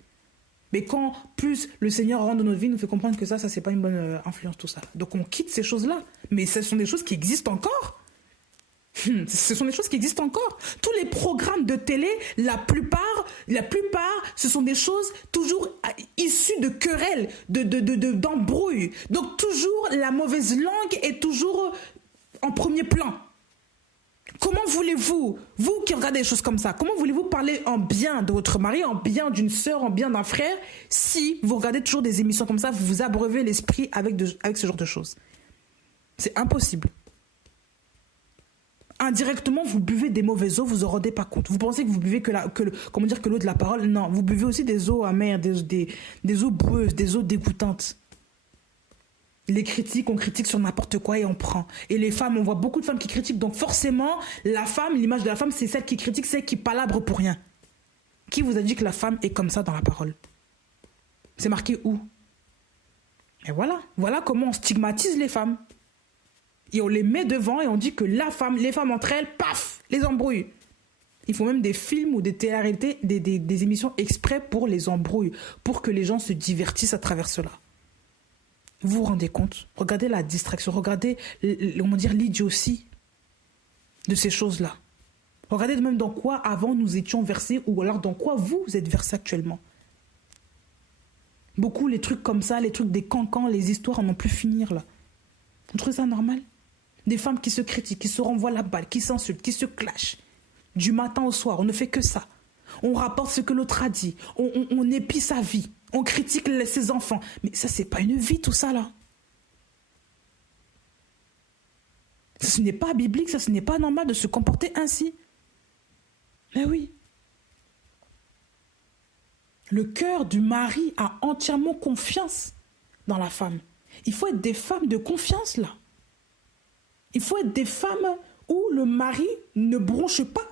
Mais quand plus le Seigneur rentre dans notre vie, nous fait comprendre que ça c'est pas une bonne influence, tout ça. Donc on quitte ces choses-là. Mais ce sont des choses qui existent encore. Ce sont des choses qui existent encore. Tous les programmes de télé, la plupart, ce sont des choses toujours issues de querelles, d'embrouilles. Donc toujours la mauvaise langue est toujours en premier plan. Comment voulez-vous, vous qui regardez des choses comme ça, comment voulez-vous parler en bien de votre mari, en bien d'une sœur, en bien d'un frère, si vous regardez toujours des émissions comme ça, vous vous abreuvez l'esprit avec ce genre de choses? C'est impossible. Indirectement, vous buvez des mauvaises eaux, vous vous en rendez pas compte. Vous pensez que vous buvez que l'eau de la parole? Non, vous buvez aussi des eaux amères, des eaux boueuses, des eaux dégoûtantes. Les critiques, on critique sur n'importe quoi et on prend. Et les femmes, on voit beaucoup de femmes qui critiquent. Donc forcément, la femme, l'image de la femme, c'est celle qui critique, celle qui palabre pour rien. Qui vous a dit que la femme est comme ça dans la parole? C'est marqué où? Et voilà comment on stigmatise les femmes. Et on les met devant et on dit que les femmes entre elles, paf, les embrouillent. Il faut même des films ou des télé-réalités, des émissions exprès pour les embrouilles, pour que les gens se divertissent à travers cela. Vous vous rendez compte? Regardez la distraction, regardez l'idiotie de ces choses-là. Regardez même dans quoi avant nous étions versés ou alors dans quoi vous êtes versés actuellement. Beaucoup les trucs comme ça, les trucs des cancans, les histoires en n'ont plus finir là. Vous trouvez ça normal? Des femmes qui se critiquent, qui se renvoient la balle, qui s'insultent, qui se clashent. Du matin au soir, on ne fait que ça. On rapporte ce que l'autre a dit. On épie sa vie. On critique ses enfants. Mais ça, c'est pas une vie, tout ça, là. Ce n'est pas biblique, ça, ce n'est pas normal de se comporter ainsi. Mais oui. Le cœur du mari a entièrement confiance dans la femme. Il faut être des femmes de confiance, là. Il faut être des femmes où le mari ne bronche pas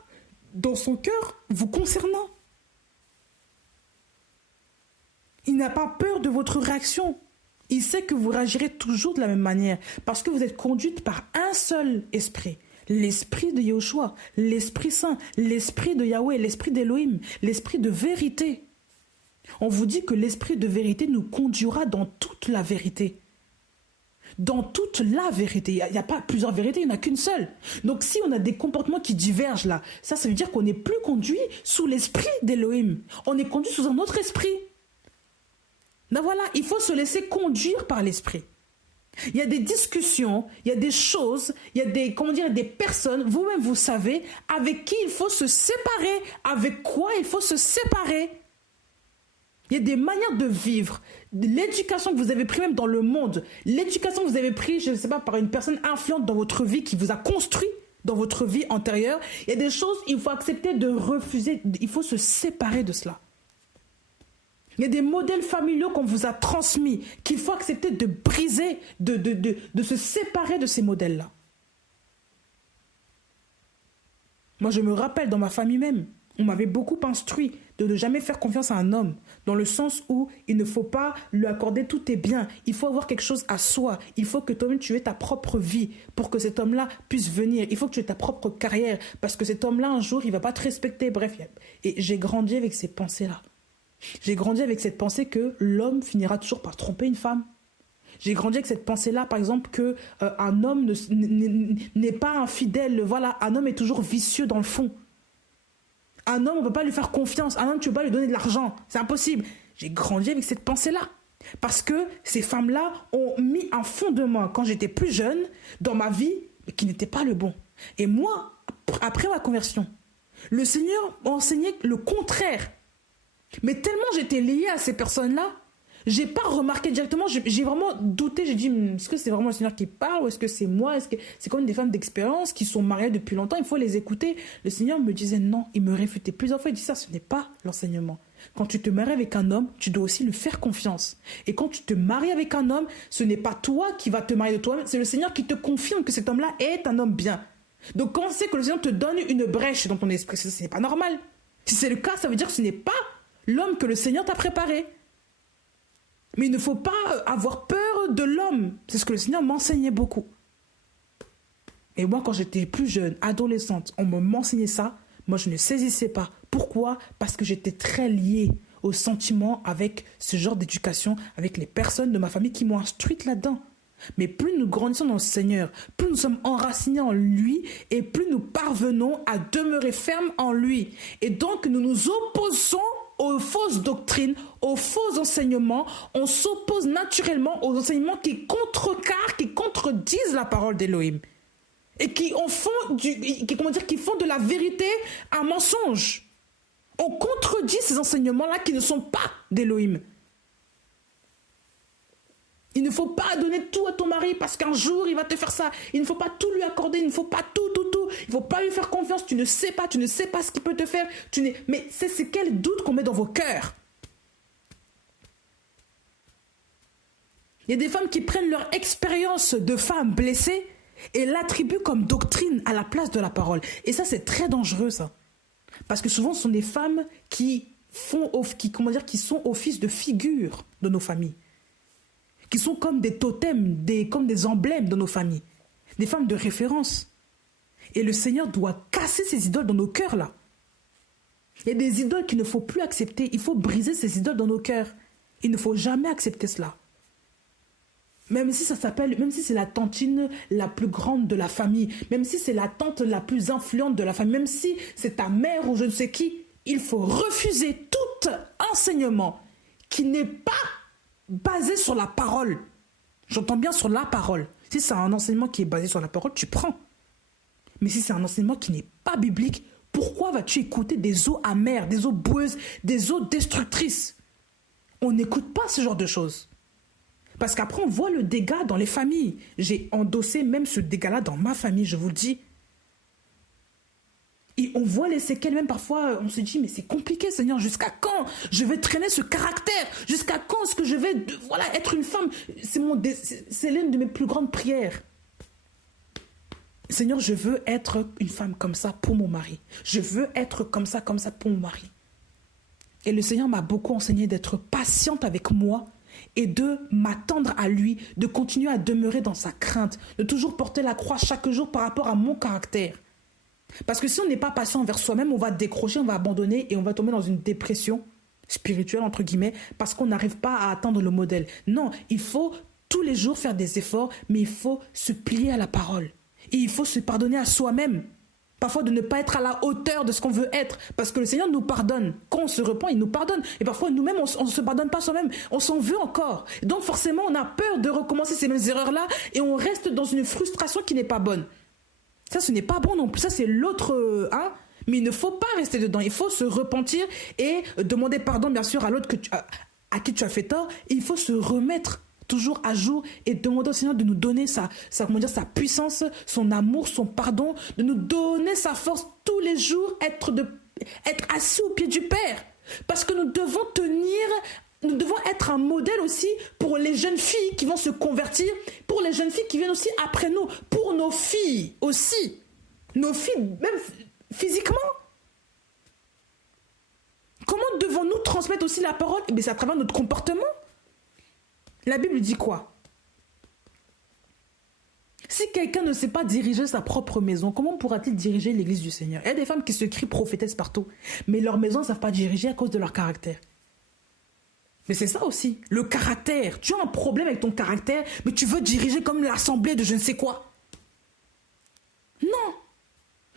dans son cœur vous concernant. Il n'a pas peur de votre réaction. Il sait que vous réagirez toujours de la même manière parce que vous êtes conduite par un seul esprit. L'esprit de Yahushua, l'Esprit Saint, l'Esprit de Yahweh, l'Esprit d'Élohim, l'Esprit de vérité. On vous dit que l'Esprit de vérité nous conduira dans toute la vérité. Dans toute la vérité. Il n'y a pas plusieurs vérités, il n'y en a qu'une seule. Donc si on a des comportements qui divergent là, ça veut dire qu'on n'est plus conduit sous l'esprit d'Élohim. On est conduit sous un autre esprit. Ben voilà, il faut se laisser conduire par l'esprit. Il y a des discussions, il y a des choses, il y a des personnes, vous-même vous savez, avec qui il faut se séparer, avec quoi il faut se séparer. Il y a des manières de vivre, l'éducation que vous avez pris même dans le monde, l'éducation que vous avez pris, je ne sais pas, par une personne influente dans votre vie qui vous a construit dans votre vie antérieure. Il y a des choses, il faut accepter de refuser, il faut se séparer de cela. Il y a des modèles familiaux qu'on vous a transmis, qu'il faut accepter de briser, de se séparer de ces modèles-là. Moi, je me rappelle dans ma famille même, on m'avait beaucoup instruit de ne jamais faire confiance à un homme, dans le sens où il ne faut pas lui accorder tous tes biens. Il faut avoir quelque chose à soi. Il faut que toi-même tu aies ta propre vie pour que cet homme-là puisse venir. Il faut que tu aies ta propre carrière parce que cet homme-là, un jour, il ne va pas te respecter. Bref, et j'ai grandi avec ces pensées-là. J'ai grandi avec cette pensée que l'homme finira toujours par tromper une femme. J'ai grandi avec cette pensée-là, par exemple, que un homme n'est pas infidèle. Voilà, un homme est toujours vicieux dans le fond. Un homme, on ne peut pas lui faire confiance. Un homme, tu ne peux pas lui donner de l'argent. C'est impossible. J'ai grandi avec cette pensée-là. Parce que ces femmes-là ont mis un fondement, quand j'étais plus jeune, dans ma vie, mais qui n'était pas le bon. Et moi, après ma conversion, le Seigneur m'a enseigné le contraire. Mais tellement j'étais liée à ces personnes-là, j'ai pas remarqué directement, j'ai vraiment douté, j'ai dit, est-ce que c'est vraiment le Seigneur qui parle ou est-ce que c'est moi? Est-ce que c'est comme des femmes d'expérience qui sont mariées depuis longtemps, il faut les écouter. Le Seigneur me disait non, il me réfutait plusieurs fois, il dit ça, ce n'est pas l'enseignement. Quand tu te maries avec un homme, tu dois aussi lui faire confiance. Et quand tu te maries avec un homme, ce n'est pas toi qui vas te marier de toi-même, c'est le Seigneur qui te confirme que cet homme-là est un homme bien. Donc quand c'est que le Seigneur te donne une brèche dans ton esprit, ce n'est pas normal. Si c'est le cas, ça veut dire que ce n'est pas l'homme que le Seigneur t'a préparé. Mais il ne faut pas avoir peur de l'homme. C'est ce que le Seigneur m'enseignait beaucoup. Et moi, quand j'étais plus jeune, adolescente, on m'enseignait ça. Moi, je ne saisissais pas. Pourquoi? Parce que j'étais très liée aux sentiments avec ce genre d'éducation, avec les personnes de ma famille qui m'ont instruite là-dedans. Mais plus nous grandissons dans le Seigneur, plus nous sommes enracinés en lui et plus nous parvenons à demeurer fermes en lui. Et donc, nous nous opposons aux fausses doctrines, aux faux enseignements. On s'oppose naturellement aux enseignements qui contrecarrent, qui contredisent la parole d'Élohim. et qui qui font de la vérité un mensonge. On contredit ces enseignements-là qui ne sont pas d'Élohim. Il ne faut pas donner tout à ton mari parce qu'un jour il va te faire ça. Il ne faut pas tout lui accorder, il ne faut pas tout. Il ne faut pas lui faire confiance, tu ne sais pas ce qu'il peut te faire. Mais c'est quel doute qu'on met dans vos cœurs. Il y a des femmes qui prennent leur expérience de femmes blessées et l'attribuent comme doctrine à la place de la parole. Et ça, c'est très dangereux, ça. Parce que souvent, ce sont des femmes qui sont office de figure de nos familles. Qui sont comme des totems, comme des emblèmes de nos familles. Des femmes de référence. Et le Seigneur doit casser ces idoles dans nos cœurs, là. Il y a des idoles qu'il ne faut plus accepter. Il faut briser ces idoles dans nos cœurs. Il ne faut jamais accepter cela. Même si même si c'est la tantine la plus grande de la famille, même si c'est la tante la plus influente de la famille, même si c'est ta mère ou je ne sais qui, il faut refuser tout enseignement qui n'est pas basé sur la parole. J'entends bien sur la parole. Si c'est un enseignement qui est basé sur la parole, tu prends. Mais si c'est un enseignement qui n'est pas biblique, pourquoi vas-tu écouter des eaux amères, des eaux boueuses, des eaux destructrices? On n'écoute pas ce genre de choses. Parce qu'après, on voit le dégât dans les familles. J'ai endossé même ce dégât-là dans ma famille, je vous le dis. Et on voit les séquelles, même parfois, on se dit, mais c'est compliqué, Seigneur, jusqu'à quand je vais traîner ce caractère? Jusqu'à quand est-ce que je vais être une femme? C'est l'une de mes plus grandes prières. Seigneur, je veux être une femme comme ça pour mon mari. Je veux être comme ça pour mon mari. Et le Seigneur m'a beaucoup enseigné d'être patiente avec moi et de m'attendre à lui, de continuer à demeurer dans sa crainte, de toujours porter la croix chaque jour par rapport à mon caractère. Parce que si on n'est pas patient envers soi-même, on va décrocher, on va abandonner et on va tomber dans une dépression spirituelle, entre guillemets, parce qu'on n'arrive pas à atteindre le modèle. Non, il faut tous les jours faire des efforts, mais il faut se plier à la parole. Et il faut se pardonner à soi-même. Parfois de ne pas être à la hauteur de ce qu'on veut être. Parce que le Seigneur nous pardonne. Quand on se repent, il nous pardonne. Et parfois nous-mêmes, on ne se pardonne pas soi-même. On s'en veut encore. Donc forcément, on a peur de recommencer ces mêmes erreurs-là. Et on reste dans une frustration qui n'est pas bonne. Ça, ce n'est pas bon non plus. Ça, c'est l'autre... Mais il ne faut pas rester dedans. Il faut se repentir et demander pardon, bien sûr, à l'autre à qui tu as fait tort. Et il faut se remettre toujours à jour et demander au Seigneur de nous donner sa puissance, son amour, son pardon, de nous donner sa force tous les jours, être assis au pied du Père. Parce que nous devons être un modèle aussi pour les jeunes filles qui vont se convertir, pour les jeunes filles qui viennent aussi après nous, pour nos filles aussi. Nos filles, même physiquement. Comment devons-nous transmettre aussi la parole? Eh bien, c'est à travers notre comportement. La Bible dit quoi? Si quelqu'un ne sait pas diriger sa propre maison, comment pourra-t-il diriger l'église du Seigneur? Il y a des femmes qui se crient prophétesses partout, mais leur maison ne savent pas diriger à cause de leur caractère. Mais c'est ça aussi, le caractère. Tu as un problème avec ton caractère, mais tu veux diriger comme l'assemblée de je ne sais quoi. Non.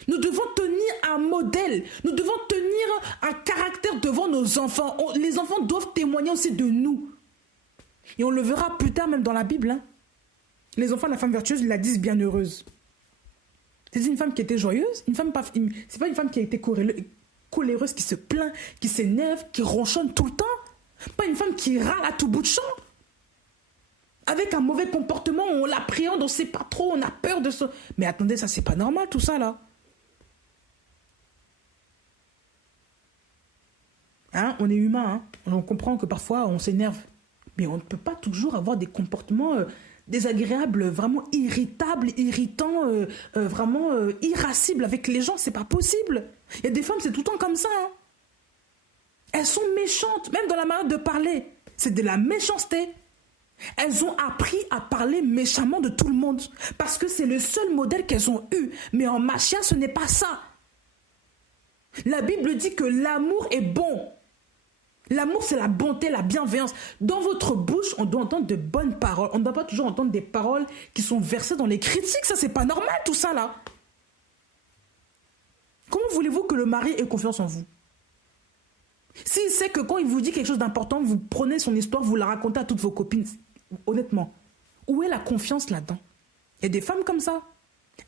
Nous devons tenir un modèle. Nous devons tenir un caractère devant nos enfants. Les enfants doivent témoigner aussi de nous. Et on le verra plus tard même dans la Bible. Les enfants de la femme vertueuse la disent bienheureuse. C'est une femme qui était joyeuse. C'est pas une femme qui a été coléreuse, qui se plaint, qui s'énerve, qui ronchonne tout le temps. Pas une femme qui râle à tout bout de champ. Avec un mauvais comportement, on l'appréhende, on ne sait pas trop, on a peur de ça. Mais attendez, ça c'est pas normal tout ça là. On est humain, on comprend que parfois on s'énerve. Mais on ne peut pas toujours avoir des comportements désagréables, vraiment irritables, irritants, vraiment irascibles avec les gens. C'est pas possible. Il y a des femmes, c'est tout le temps comme ça. Elles sont méchantes, même dans la manière de parler. C'est de la méchanceté. Elles ont appris à parler méchamment de tout le monde. Parce que c'est le seul modèle qu'elles ont eu. Mais en Machia, ce n'est pas ça. La Bible dit que l'amour est bon. L'amour, c'est la bonté, la bienveillance. Dans votre bouche, on doit entendre de bonnes paroles. On ne doit pas toujours entendre des paroles qui sont versées dans les critiques. Ça, c'est pas normal, tout ça, là. Comment voulez-vous que le mari ait confiance en vous? S'il sait que quand il vous dit quelque chose d'important, vous prenez son histoire, vous la racontez à toutes vos copines. Honnêtement, où est la confiance là-dedans? Il y a des femmes comme ça.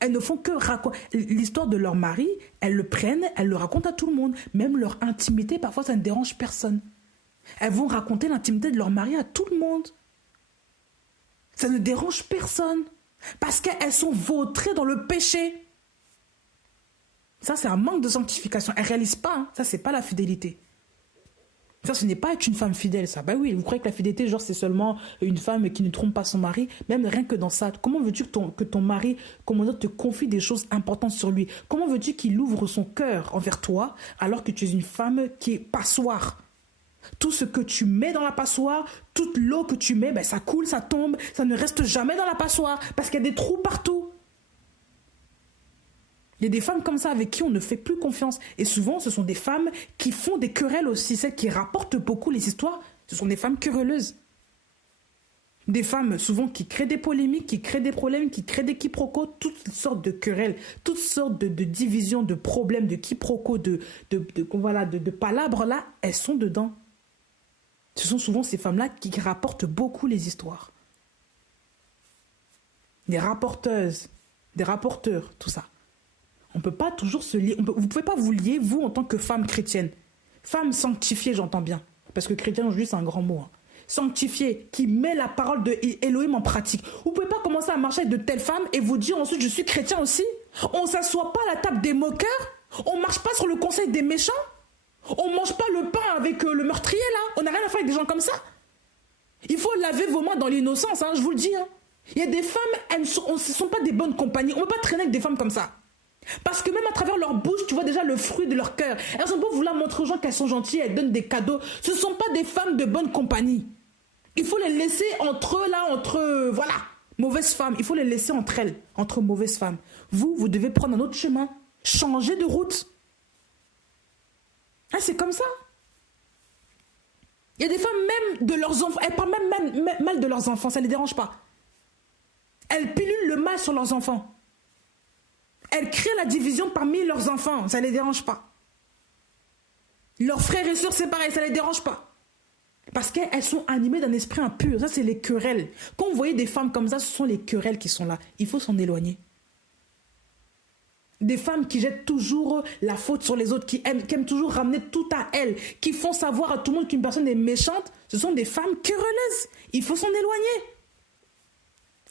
Elles ne font que raconter l'histoire de leur mari, elles le prennent, elles le racontent à tout le monde. Même leur intimité, parfois ça ne dérange personne. Elles vont raconter l'intimité de leur mari à tout le monde. Ça ne dérange personne. Parce qu'elles sont vautrées dans le péché. Ça, c'est un manque de sanctification. Elles ne réalisent pas. Hein. Ça, c'est pas la fidélité. Ça, ce n'est pas être une femme fidèle, ça. Ben oui, vous croyez que la fidélité, genre, c'est seulement une femme qui ne trompe pas son mari. Même rien que dans ça. Comment veux-tu que ton mari, comment dire, te confie des choses importantes sur lui? Comment veux-tu qu'il ouvre son cœur envers toi alors que tu es une femme qui est passoire? Tout ce que tu mets dans la passoire, toute l'eau que tu mets, ben, ça coule, ça tombe, ça ne reste jamais dans la passoire parce qu'il y a des trous partout. Il y a des femmes comme ça avec qui on ne fait plus confiance. Et souvent, ce sont des femmes qui font des querelles aussi. Celles qui rapportent beaucoup les histoires, ce sont des femmes querelleuses. Des femmes souvent qui créent des polémiques, qui créent des problèmes, qui créent des quiproquos, toutes sortes de querelles, toutes sortes de divisions, de problèmes, de quiproquos, de palabres là, elles sont dedans. Ce sont souvent ces femmes-là qui rapportent beaucoup les histoires. Des rapporteuses, des rapporteurs, tout ça. On ne peut pas toujours se lier. Vous ne pouvez pas vous lier, vous, en tant que femme chrétienne. Femme sanctifiée, j'entends bien. Parce que chrétien, aujourd'hui, c'est un grand mot. Hein. Sanctifiée, qui met la parole de Elohim en pratique. Vous ne pouvez pas commencer à marcher avec de telles femmes et vous dire ensuite, je suis chrétien aussi. On ne s'assoit pas à la table des moqueurs. On ne marche pas sur le conseil des méchants. On ne mange pas le pain avec le meurtrier, là. On n'a rien à faire avec des gens comme ça. Il faut laver vos mains dans l'innocence, hein, je vous le dis. Hein. Il y a des femmes, elles ne sont pas des bonnes compagnies. On ne peut pas traîner avec des femmes comme ça. Parce que même à travers leur bouche, tu vois déjà le fruit de leur cœur. Elles ont beau vouloir montrer aux gens qu'elles sont gentilles, elles donnent des cadeaux. Ce ne sont pas des femmes de bonne compagnie. Il faut les laisser entre eux, là, voilà, mauvaises femmes. Il faut les laisser entre elles, entre mauvaises femmes. Vous devez prendre un autre chemin. Changer de route. Ah, c'est comme ça. Il y a des femmes, même de leurs enfants, elles parlent même mal de leurs enfants, ça ne les dérange pas. Elles pilulent le mal sur leurs enfants. Elles créent la division parmi leurs enfants, ça ne les dérange pas. Leurs frères et sœurs, c'est pareil, ça ne les dérange pas. Parce qu'elles sont animées d'un esprit impur, ça c'est les querelles. Quand vous voyez des femmes comme ça, ce sont les querelles qui sont là. Il faut s'en éloigner. Des femmes qui jettent toujours la faute sur les autres, qui aiment toujours ramener tout à elles, qui font savoir à tout le monde qu'une personne est méchante, ce sont des femmes querelleuses. Il faut s'en éloigner.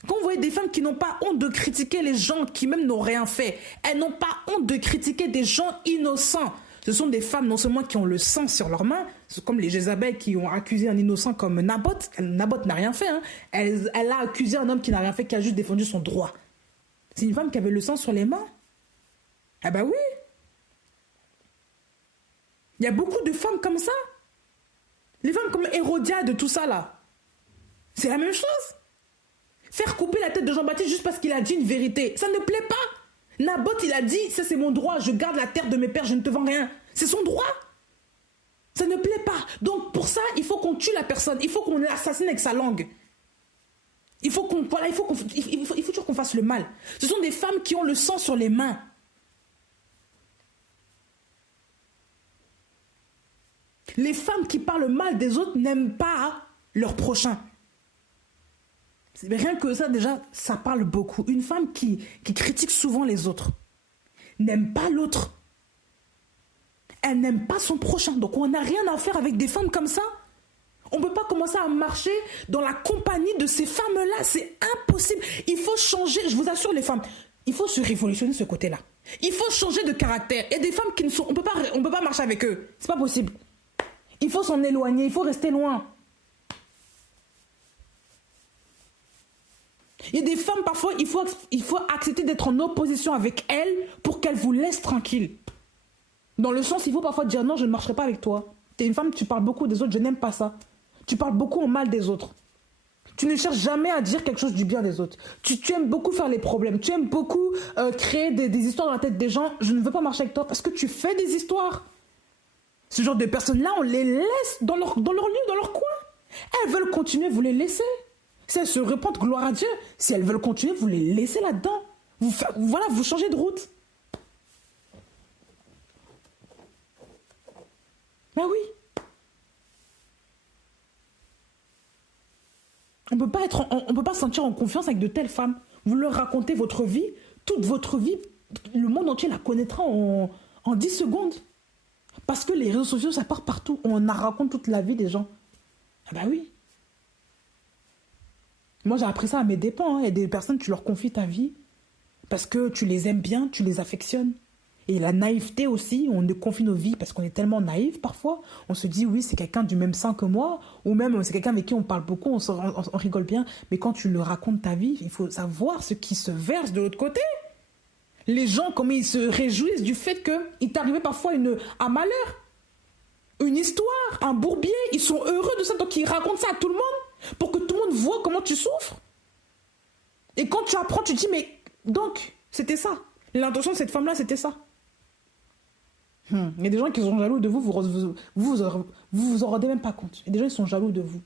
Quand vous voyez des femmes qui n'ont pas honte de critiquer les gens qui même n'ont rien fait, elles n'ont pas honte de critiquer des gens innocents. Ce sont des femmes non seulement qui ont le sang sur leurs mains, comme les Jézabel qui ont accusé un innocent comme Naboth. Naboth n'a rien fait. Hein. Elle a accusé un homme qui n'a rien fait, qui a juste défendu son droit. C'est une femme qui avait le sang sur les mains. Ah bah oui. Il y a beaucoup de femmes comme ça. Les femmes comme Hérodiade, tout ça là. C'est la même chose. Faire couper la tête de Jean-Baptiste juste parce qu'il a dit une vérité, ça ne plaît pas. Naboth, il a dit, ça c'est mon droit, je garde la terre de mes pères, je ne te vends rien. C'est son droit. Ça ne plaît pas. Donc pour ça, il faut qu'on tue la personne, il faut qu'on l'assassine avec sa langue. Il faut toujours qu'on fasse le mal. Ce sont des femmes qui ont le sang sur les mains. Les femmes qui parlent mal des autres n'aiment pas leur prochain. Rien que ça, déjà, ça parle beaucoup. Une femme qui critique souvent les autres n'aime pas l'autre. Elle n'aime pas son prochain. Donc, on n'a rien à faire avec des femmes comme ça. On ne peut pas commencer à marcher dans la compagnie de ces femmes-là. C'est impossible. Il faut changer, je vous assure les femmes, il faut se révolutionner ce côté-là. Il faut changer de caractère. Il y a des femmes qui ne sont... On peut pas marcher avec eux. C'est pas possible. Il faut s'en éloigner. Il faut rester loin. Il y a des femmes, parfois, il faut accepter d'être en opposition avec elles pour qu'elles vous laissent tranquille. Dans le sens, il faut parfois dire non, je ne marcherai pas avec toi. Tu es une femme, tu parles beaucoup des autres, je n'aime pas ça. Tu parles beaucoup en mal des autres. Tu ne cherches jamais à dire quelque chose du bien des autres. Tu aimes beaucoup faire les problèmes. Tu aimes beaucoup créer des histoires dans la tête des gens. Je ne veux pas marcher avec toi parce que tu fais des histoires. Ce genre de personnes-là, on les laisse dans leur lieu, dans leur coin. Elles veulent continuer, vous les laissez. Si elles se repentent, gloire à Dieu. Si elles veulent continuer, vous les laissez là-dedans. Vous changez de route. Ben oui. On peut pas se sentir en confiance avec de telles femmes. Vous leur racontez votre vie, toute votre vie, le monde entier la connaîtra en 10 secondes. Parce que les réseaux sociaux, ça part partout. On raconte toute la vie des gens. Ah bah oui. Moi, j'ai appris ça à mes dépens. Il y a des personnes, tu leur confies ta vie parce que tu les aimes bien, tu les affectionnes. Et la naïveté aussi, on nous confie nos vies parce qu'on est tellement naïf parfois. On se dit, oui, c'est quelqu'un du même sang que moi, ou même c'est quelqu'un avec qui on parle beaucoup, on rigole bien. Mais quand tu le racontes ta vie, il faut savoir ce qui se verse de l'autre côté. Les gens, comment ils se réjouissent du fait qu'il t'est arrivé parfois un malheur, une histoire, un bourbier. Ils sont heureux de ça, donc ils racontent ça à tout le monde pour que tout le monde voit comment tu souffres. Et quand tu apprends, tu te dis, mais donc, c'était ça. L'intention de cette femme-là, c'était ça. Il y a des gens qui sont jaloux de vous, vous en rendez même pas compte. Il y a des gens qui sont jaloux de vous.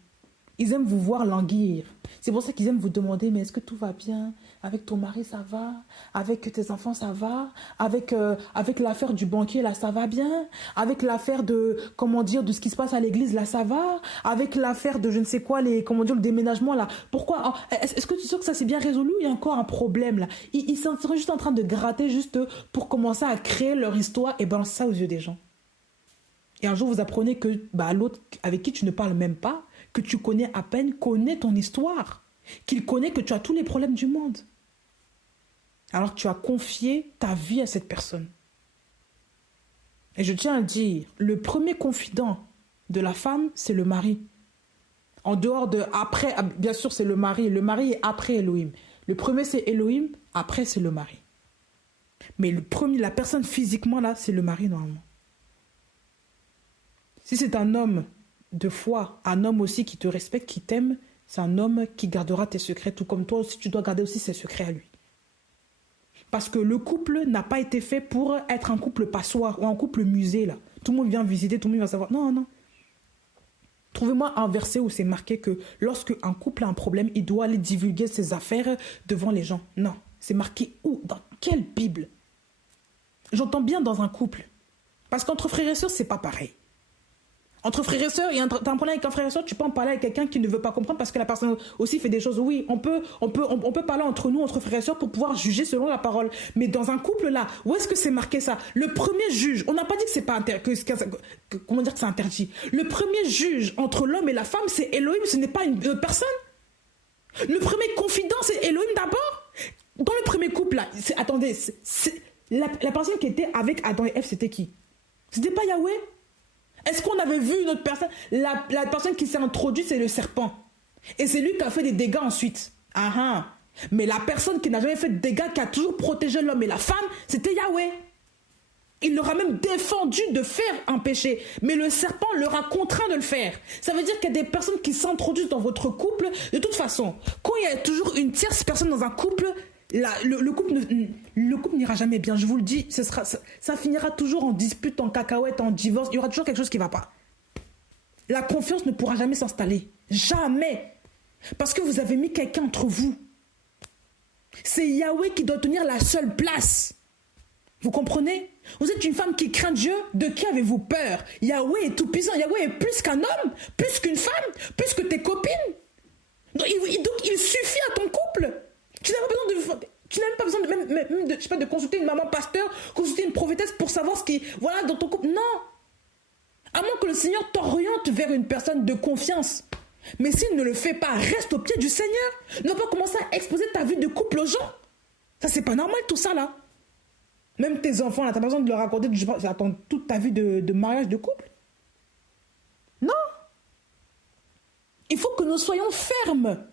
Ils aiment vous voir languir. C'est pour ça qu'ils aiment vous demander, mais est-ce que tout va bien? Avec ton mari, ça va? Avec tes enfants, ça va? Avec l'affaire du banquier, là, ça va bien? Avec l'affaire de, comment dire, de ce qui se passe à l'église, là, ça va? Avec l'affaire de je ne sais quoi, comment dire, le déménagement, là. Pourquoi? Est-ce que tu sais que ça s'est bien résolu? Il y a encore un problème, là. Ils sont juste en train de gratter juste pour commencer à créer leur histoire et balancer ça aux yeux des gens. Et un jour, vous apprenez que l'autre avec qui tu ne parles même pas, que tu connais à peine, connaît ton histoire, qu'il connaît que tu as tous les problèmes du monde. Alors tu as confié ta vie à cette personne. Et je tiens à le dire, le premier confident de la femme, c'est le mari. En dehors de, après, bien sûr c'est le mari est après Elohim. Le premier c'est Elohim, après c'est le mari. Mais le premier, la personne physiquement là, c'est le mari normalement. Si c'est un homme de foi, un homme aussi qui te respecte, qui t'aime, c'est un homme qui gardera tes secrets, tout comme toi aussi, tu dois garder aussi ses secrets à lui. Parce que le couple n'a pas été fait pour être un couple passoire ou un couple musée, là. Tout le monde vient visiter, tout le monde va savoir. Non, non. Trouvez-moi un verset où c'est marqué que lorsque un couple a un problème, il doit aller divulguer ses affaires devant les gens. Non. C'est marqué où? Dans quelle Bible? J'entends bien dans un couple. Parce qu'entre frères et sœurs, c'est pas pareil. Entre frères et sœurs, tu as un problème avec un frère et sœur, tu peux en parler avec quelqu'un qui ne veut pas comprendre parce que la personne aussi fait des choses. Oui, on peut parler entre nous, entre frères et sœurs, pour pouvoir juger selon la parole. Mais dans un couple là, où est-ce que c'est marqué ça? Le premier juge, on n'a pas dit que c'est pas comment dire que c'est interdit. Le premier juge entre l'homme et la femme, c'est Elohim, ce n'est pas une personne. Le premier confident, c'est Elohim d'abord. Dans le premier couple là, la personne qui était avec Adam et Ève, c'était qui? C'était pas Yahweh? Est-ce qu'on avait vu une autre personne? La personne qui s'est introduite, c'est le serpent. Et c'est lui qui a fait des dégâts ensuite. Ah ah. Mais la personne qui n'a jamais fait de dégâts, qui a toujours protégé l'homme et la femme, c'était Yahweh. Il leur a même défendu de faire un péché. Mais le serpent leur a contraint de le faire. Ça veut dire qu'il y a des personnes qui s'introduisent dans votre couple. De toute façon, quand il y a toujours une tierce personne dans un couple, le couple n'ira jamais bien, je vous le dis, ça finira toujours en dispute, en cacahuète, en divorce, il y aura toujours quelque chose qui ne va pas. La confiance ne pourra jamais s'installer, jamais, parce que vous avez mis quelqu'un entre vous. C'est Yahweh qui doit tenir la seule place. Vous comprenez? Vous êtes une femme qui craint Dieu, de qui avez-vous peur? Yahweh est tout puissant, Yahweh est plus qu'un homme, plus qu'une femme, plus que tes copines. Donc il suffit à ton couple. Tu n'as même pas besoin de consulter une maman pasteur, consulter une prophétesse pour savoir ce qui voilà dans ton couple. Non. À moins que le Seigneur t'oriente vers une personne de confiance. Mais s'il ne le fait pas, reste au pied du Seigneur. Ne pas commencer à exposer ta vie de couple aux gens. Ça, c'est pas normal tout ça là. Même tes enfants là, t'as pas besoin de leur raconter attends toute ta vie de mariage, de couple. Non. Il faut que nous soyons fermes.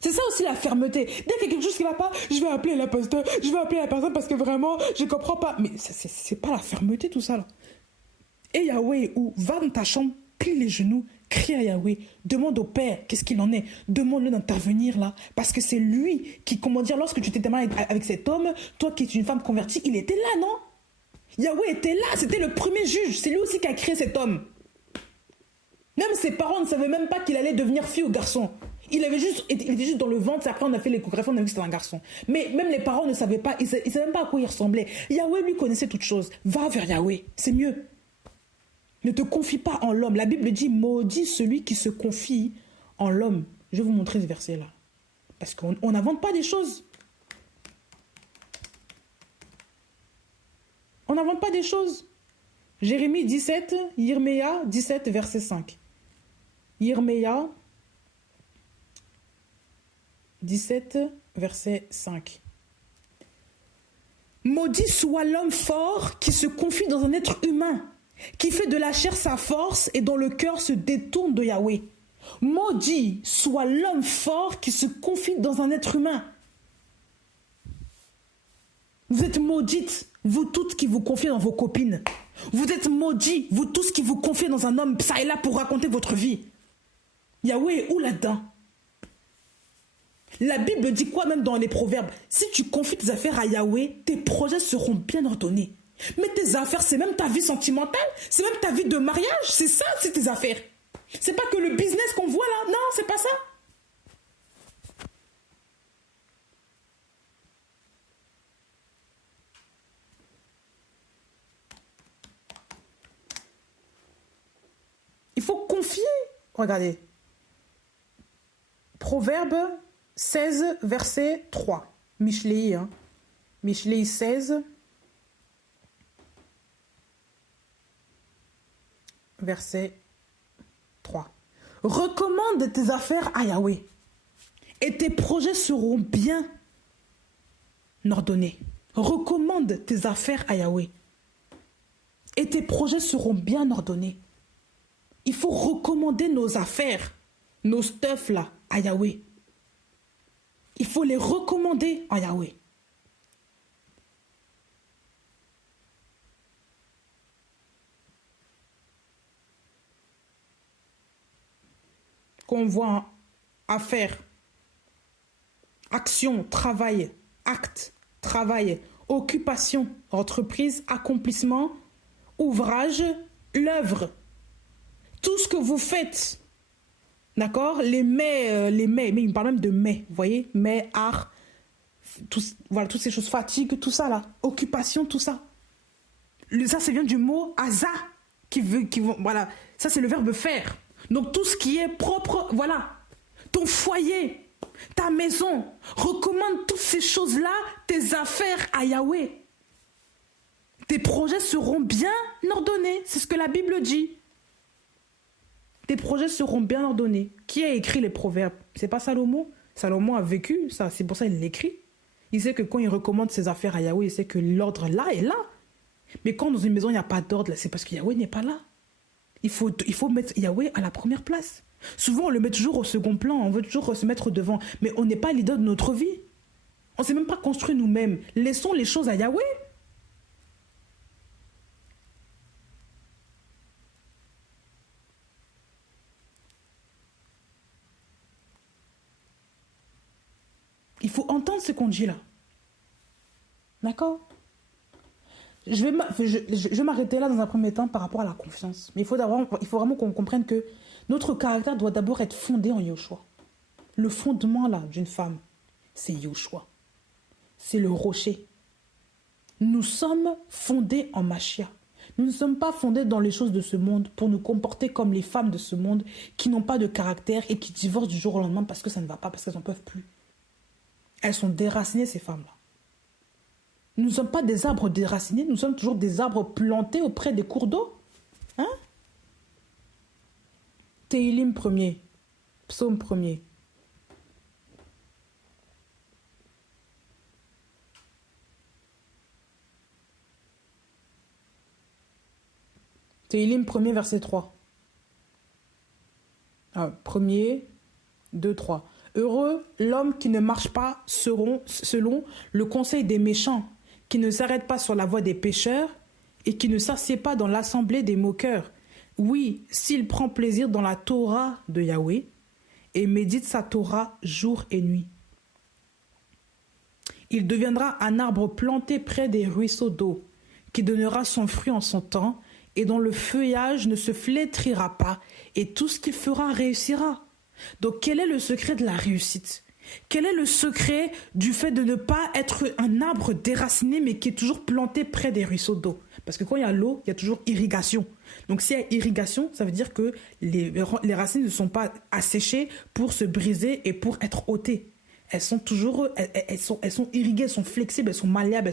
C'est ça aussi la fermeté. Dès qu'il y a quelque chose qui ne va pas, je vais appeler la pasteur, je vais appeler la personne parce que vraiment, je ne comprends pas. Mais c'est pas la fermeté tout ça là. Et Yahweh, ou va dans ta chambre, plie les genoux, crie à Yahweh, demande au Père qu'est-ce qu'il en est, demande-le d'intervenir là. Parce que c'est lui qui, comment dire, lorsque tu t'étais marié avec cet homme, toi qui es une femme convertie, il était là, non? Yahweh était là, c'était le premier juge, c'est lui aussi qui a créé cet homme. Même ses parents ne savaient même pas qu'il allait devenir fille ou garçon. Il était juste dans le ventre, après on a fait l'échographie, on a vu que c'était un garçon. Mais même les parents ne savaient pas, ils ne savaient même pas à quoi il ressemblait. Yahweh lui connaissait toutes choses. Va vers Yahweh, c'est mieux. Ne te confie pas en l'homme. La Bible dit, maudit celui qui se confie en l'homme. Je vais vous montrer ce verset-là. Parce qu'on n'invente pas des choses. On n'invente pas des choses. Jérémie 17, Yirméa 17, verset 5. Yirméa 17, verset 5. Maudit soit l'homme fort qui se confie dans un être humain, qui fait de la chair sa force et dont le cœur se détourne de Yahweh. Maudit soit l'homme fort qui se confie dans un être humain. Vous êtes maudites, vous toutes qui vous confiez dans vos copines. Vous êtes maudits, vous tous qui vous confiez dans un homme, ça est là pour raconter votre vie. Yahweh est où là-dedans? La Bible dit quoi même dans les proverbes? Si tu confies tes affaires à Yahweh, tes projets seront bien ordonnés. Mais tes affaires, c'est même ta vie sentimentale, c'est même ta vie de mariage, c'est ça, c'est tes affaires. C'est pas que le business qu'on voit là, non, c'est pas ça. Il faut confier. Regardez. Proverbe 16, verset 3. Mishlei, hein. Mishlei 16, verset 3. Recommande tes affaires à Yahweh et tes projets seront bien ordonnés. Recommande tes affaires à Yahweh et tes projets seront bien ordonnés. Il faut recommander nos affaires, nos stuff là, à Yahweh. Il faut les recommander à Yahweh. Quand on voit affaires, action, travail, acte, travail, occupation, entreprise, accomplissement, ouvrage, l'œuvre, tout ce que vous faites, d'accord, les mais il me parle même de mais, vous voyez, mais, art, voilà, toutes ces choses, fatigue, tout ça là, occupation, tout ça. Ça vient du mot asa, voilà, ça c'est le verbe faire. Donc tout ce qui est propre, voilà, ton foyer, ta maison, recommande toutes ces choses-là, tes affaires à Yahweh. Tes projets seront bien ordonnés, c'est ce que la Bible dit. Tes projets seront bien ordonnés. Qui a écrit les proverbes? C'est pas Salomon? Salomon a vécu ça, c'est pour ça qu'il l'écrit. Il sait que quand il recommande ses affaires à Yahweh, il sait que l'ordre là est là. Mais quand dans une maison il n'y a pas d'ordre, c'est parce que Yahweh n'est pas là. Il faut mettre Yahweh à la première place. Souvent, on le met toujours au second plan, on veut toujours se mettre devant, mais on n'est pas leader de notre vie. On ne s'est même pas construit nous-mêmes. Laissons les choses à Yahweh. Il faut entendre ce qu'on dit là. D'accord? Je vais m'arrêter là dans un premier temps par rapport à la confiance. Mais il faut vraiment qu'on comprenne que notre caractère doit d'abord être fondé en Yoshua. Le fondement là d'une femme, c'est Yoshua. C'est le rocher. Nous sommes fondés en Machia. Nous ne sommes pas fondés dans les choses de ce monde pour nous comporter comme les femmes de ce monde qui n'ont pas de caractère et qui divorcent du jour au lendemain parce que ça ne va pas, parce qu'elles n'en peuvent plus. Elles sont déracinées, ces femmes-là. Nous ne sommes pas des arbres déracinés, nous sommes toujours des arbres plantés auprès des cours d'eau. Hein? Téhilim 1er, psaume 1er. Téhilim 1er, verset 3. 1er, 2, 3. Heureux l'homme qui ne marche pas selon le conseil des méchants, qui ne s'arrête pas sur la voie des pécheurs et qui ne s'assied pas dans l'assemblée des moqueurs. Oui, s'il prend plaisir dans la Torah de Yahweh et médite sa Torah jour et nuit. Il deviendra un arbre planté près des ruisseaux d'eau, qui donnera son fruit en son temps et dont le feuillage ne se flétrira pas et tout ce qu'il fera réussira. Donc quel est le secret de la réussite? Quel est le secret du fait de ne pas être un arbre déraciné mais qui est toujours planté près des ruisseaux d'eau? Parce que quand il y a l'eau, il y a toujours irrigation. Donc s'il y a irrigation, ça veut dire que les racines ne sont pas asséchées pour se briser et pour être ôtées. Elles sont toujours, elles sont irriguées, elles sont flexibles, elles sont malléables,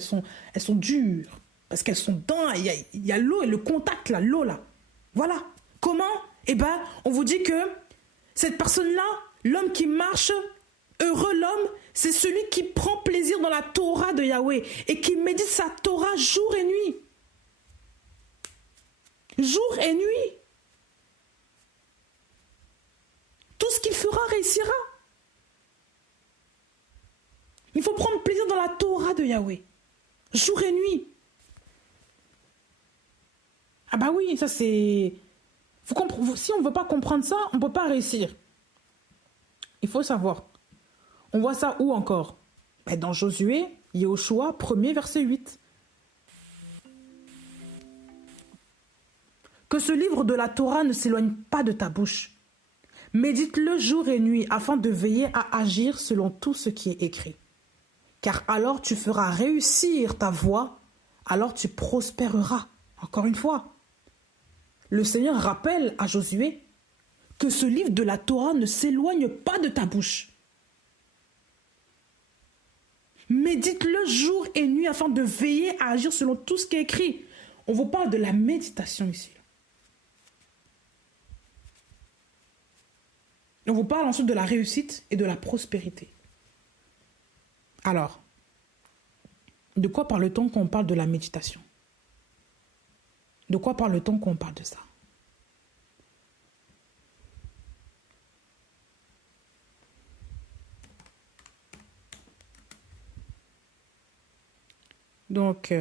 elles sont dures. Parce qu'elles sont dedans, il y a l'eau et le contact, là, l'eau, là. Voilà. Comment? Eh bien, on vous dit que cette personne-là, l'homme qui marche, heureux l'homme, c'est celui qui prend plaisir dans la Torah de Yahweh et qui médite sa Torah jour et nuit. Jour et nuit. Tout ce qu'il fera réussira. Il faut prendre plaisir dans la Torah de Yahweh. Jour et nuit. Ah bah oui, ça c'est... Si on ne veut pas comprendre ça, on ne peut pas réussir. Il faut savoir. On voit ça où encore? Dans Josué, Yehoshua, 1er verset 8. Que ce livre de la Torah ne s'éloigne pas de ta bouche. Médite-le jour et nuit afin de veiller à agir selon tout ce qui est écrit. Car alors tu feras réussir ta voie, alors tu prospéreras. Encore une fois, le Seigneur rappelle à Josué que ce livre de la Torah ne s'éloigne pas de ta bouche. Médite-le jour et nuit afin de veiller à agir selon tout ce qui est écrit. On vous parle de la méditation ici. On vous parle ensuite de la réussite et de la prospérité. Alors, de quoi parle-t-on quand on parle de la méditation? De quoi parle-t-on quand on parle de ça? Donc,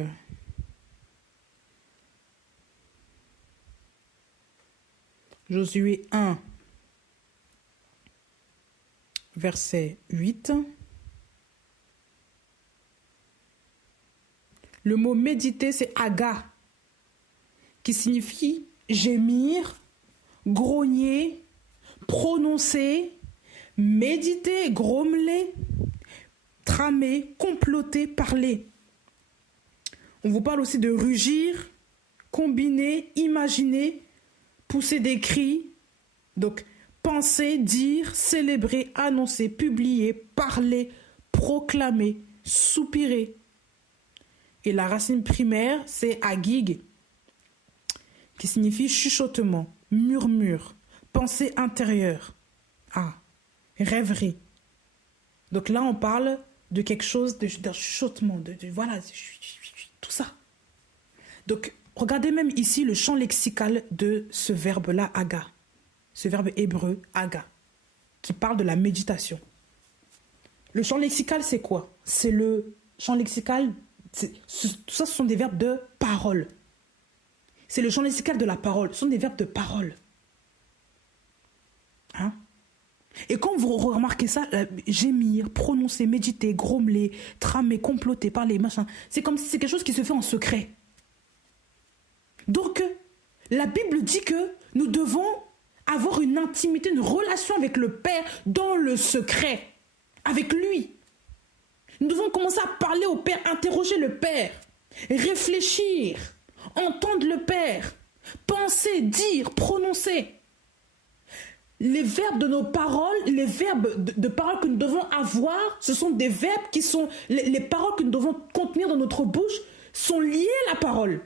Josué 1, verset 8. Le mot méditer, c'est aga, qui signifie gémir, grogner, prononcer, méditer, grommeler, tramer, comploter, parler. On vous parle aussi de rugir, combiner, imaginer, pousser des cris. Donc, penser, dire, célébrer, annoncer, publier, parler, proclamer, soupirer. Et la racine primaire, c'est agig, qui signifie chuchotement, murmure, pensée intérieure. Ah, rêverie. Donc là, on parle de quelque chose, d'un chuchotement, voilà, tout ça. Donc, regardez même ici le champ lexical de ce verbe-là, aga. Ce verbe hébreu, aga, qui parle de la méditation. Le champ lexical, c'est quoi? C'est le champ lexical, tout ça, ce sont des verbes de parole. C'est le champ lexical de la parole, ce sont des verbes de parole. Hein? Et quand vous remarquez ça, gémir, prononcer, méditer, grommeler, tramer, comploter, parler, machin, c'est comme si c'est quelque chose qui se fait en secret. Donc, la Bible dit que nous devons avoir une intimité, une relation avec le Père dans le secret, avec lui. Nous devons commencer à parler au Père, interroger le Père, réfléchir, entendre le Père, penser, dire, prononcer. Les verbes de nos paroles, les verbes de paroles que nous devons avoir, ce sont des verbes qui sont, les paroles que nous devons contenir dans notre bouche sont liées à la parole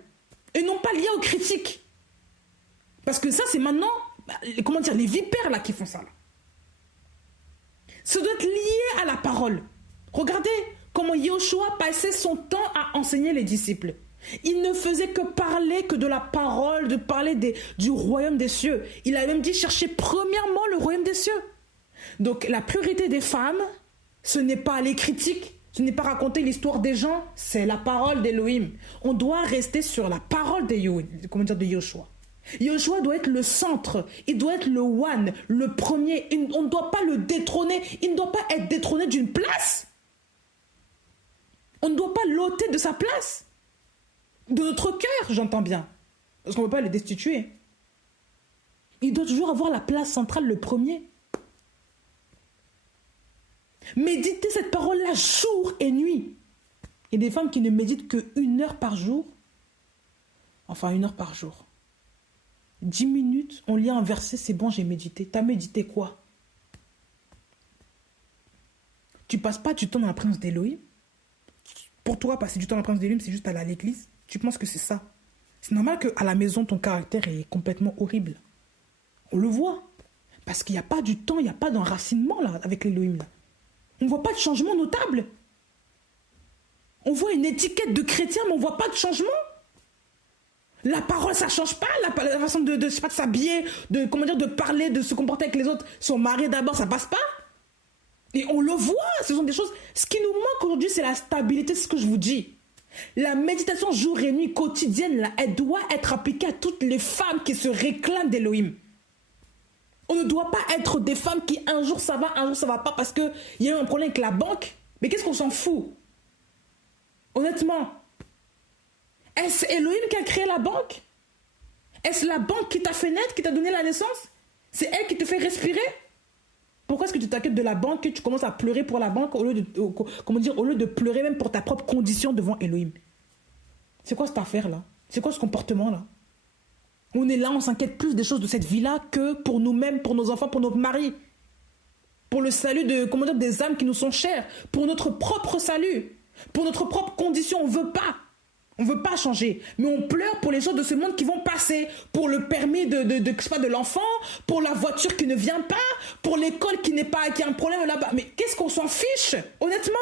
et non pas liées aux critiques. Parce que ça, c'est maintenant, comment dire, les vipères là qui font ça. Là. Ça doit être lié à la parole. Regardez comment Yehoshua passait son temps à enseigner les disciples. Il ne faisait que parler que de la parole, de parler du royaume des cieux. Il a même dit chercher premièrement le royaume des cieux. Donc la priorité des femmes, ce n'est pas les critiques, ce n'est pas raconter l'histoire des gens, c'est la parole d'Élohim. On doit rester sur la parole de Yehoshua. Yehoshua doit être le centre, il doit être le one, le premier. On ne doit pas le détrôner, il ne doit pas être détrôné d'une place. On ne doit pas l'ôter de sa place. De notre cœur, j'entends bien. Parce qu'on ne peut pas le destituer. Il doit toujours avoir la place centrale, le premier. Méditez cette parole-là jour et nuit. Il y a des femmes qui ne méditent que 1 heure par jour. Enfin, 1 heure par jour. 10 minutes, on lit un verset, c'est bon, j'ai médité. T'as médité quoi? Tu passes pas du temps dans la présence d'Élohim? Pour toi, passer du temps dans la présence d'Élohim, c'est juste aller à l'église? Tu penses que c'est ça. C'est normal qu'à la maison, ton caractère est complètement horrible. On le voit. Parce qu'il n'y a pas du temps, il n'y a pas d'enracinement là, avec l'Élohim. On ne voit pas de changement notable. On voit une étiquette de chrétien, mais on ne voit pas de changement. La parole, ça ne change pas. La façon de s'habiller, de parler, de se comporter avec les autres. Son mari d'abord, ça ne passe pas. Et on le voit. Ce sont des choses. Ce qui nous manque aujourd'hui, c'est la stabilité, c'est ce que je vous dis. La méditation jour et nuit quotidienne, là, elle doit être appliquée à toutes les femmes qui se réclament d'Élohim. On ne doit pas être des femmes qui un jour ça va pas parce qu'il y a eu un problème avec la banque. Mais qu'est-ce qu'on s'en fout? Honnêtement. Est-ce Elohim qui a créé la banque? Est-ce la banque qui t'a fait naître, qui t'a donné la naissance? C'est elle qui te fait respirer? Pourquoi est-ce que tu t'inquiètes de la banque, que tu commences à pleurer pour la banque au lieu de pleurer même pour ta propre condition devant Elohim? C'est quoi cette affaire-là? C'est quoi ce comportement-là? On est là, on s'inquiète plus des choses de cette vie-là que pour nous-mêmes, pour nos enfants, pour notre mari. Pour le salut des âmes qui nous sont chères. Pour notre propre salut. Pour notre propre condition, on ne veut pas. On ne veut pas changer. Mais on pleure pour les choses de ce monde qui vont passer. Pour le permis de l'enfant, pour la voiture qui ne vient pas, pour l'école qui a un problème là-bas. Mais qu'est-ce qu'on s'en fiche, honnêtement?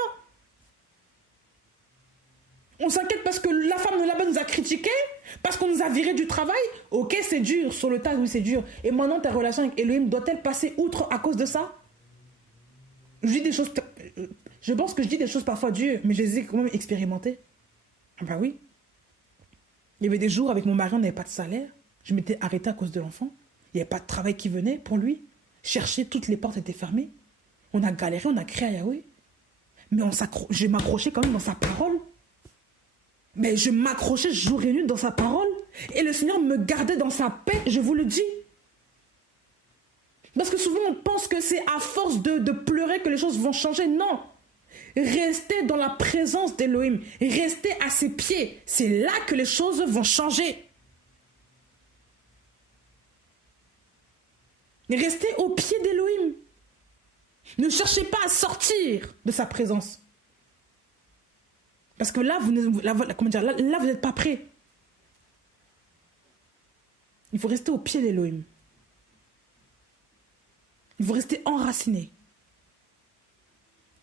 On s'inquiète parce que la femme de là-bas nous a critiqués, parce qu'on nous a virés du travail. Ok, c'est dur, sur le tas, oui, c'est dur. Et maintenant, ta relation avec Elohim doit-elle passer outre à cause de ça? Je pense que je dis des choses parfois dures, mais je les ai quand même expérimentées. Ah bah oui. Il y avait des jours avec mon mari, on n'avait pas de salaire. Je m'étais arrêtée à cause de l'enfant. Il n'y avait pas de travail qui venait pour lui. Chercher, toutes les portes étaient fermées. On a galéré, on a crié à Yahweh. Mais je m'accrochais quand même dans sa parole. Mais je m'accrochais jour et nuit dans sa parole. Et le Seigneur me gardait dans sa paix, je vous le dis. Parce que souvent on pense que c'est à force de pleurer que les choses vont changer. Non. Restez dans la présence d'Elohim. Restez à ses pieds. C'est là que les choses vont changer. Restez au pied d'Elohim. Ne cherchez pas à sortir de sa présence. Parce que là, vous n'êtes pas prêt. Il faut rester au pied d'Elohim. Il faut rester enraciné.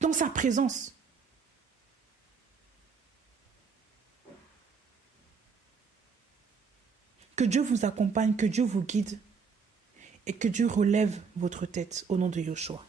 Dans sa présence. Que Dieu vous accompagne, que Dieu vous guide et que Dieu relève votre tête au nom de Yeshua.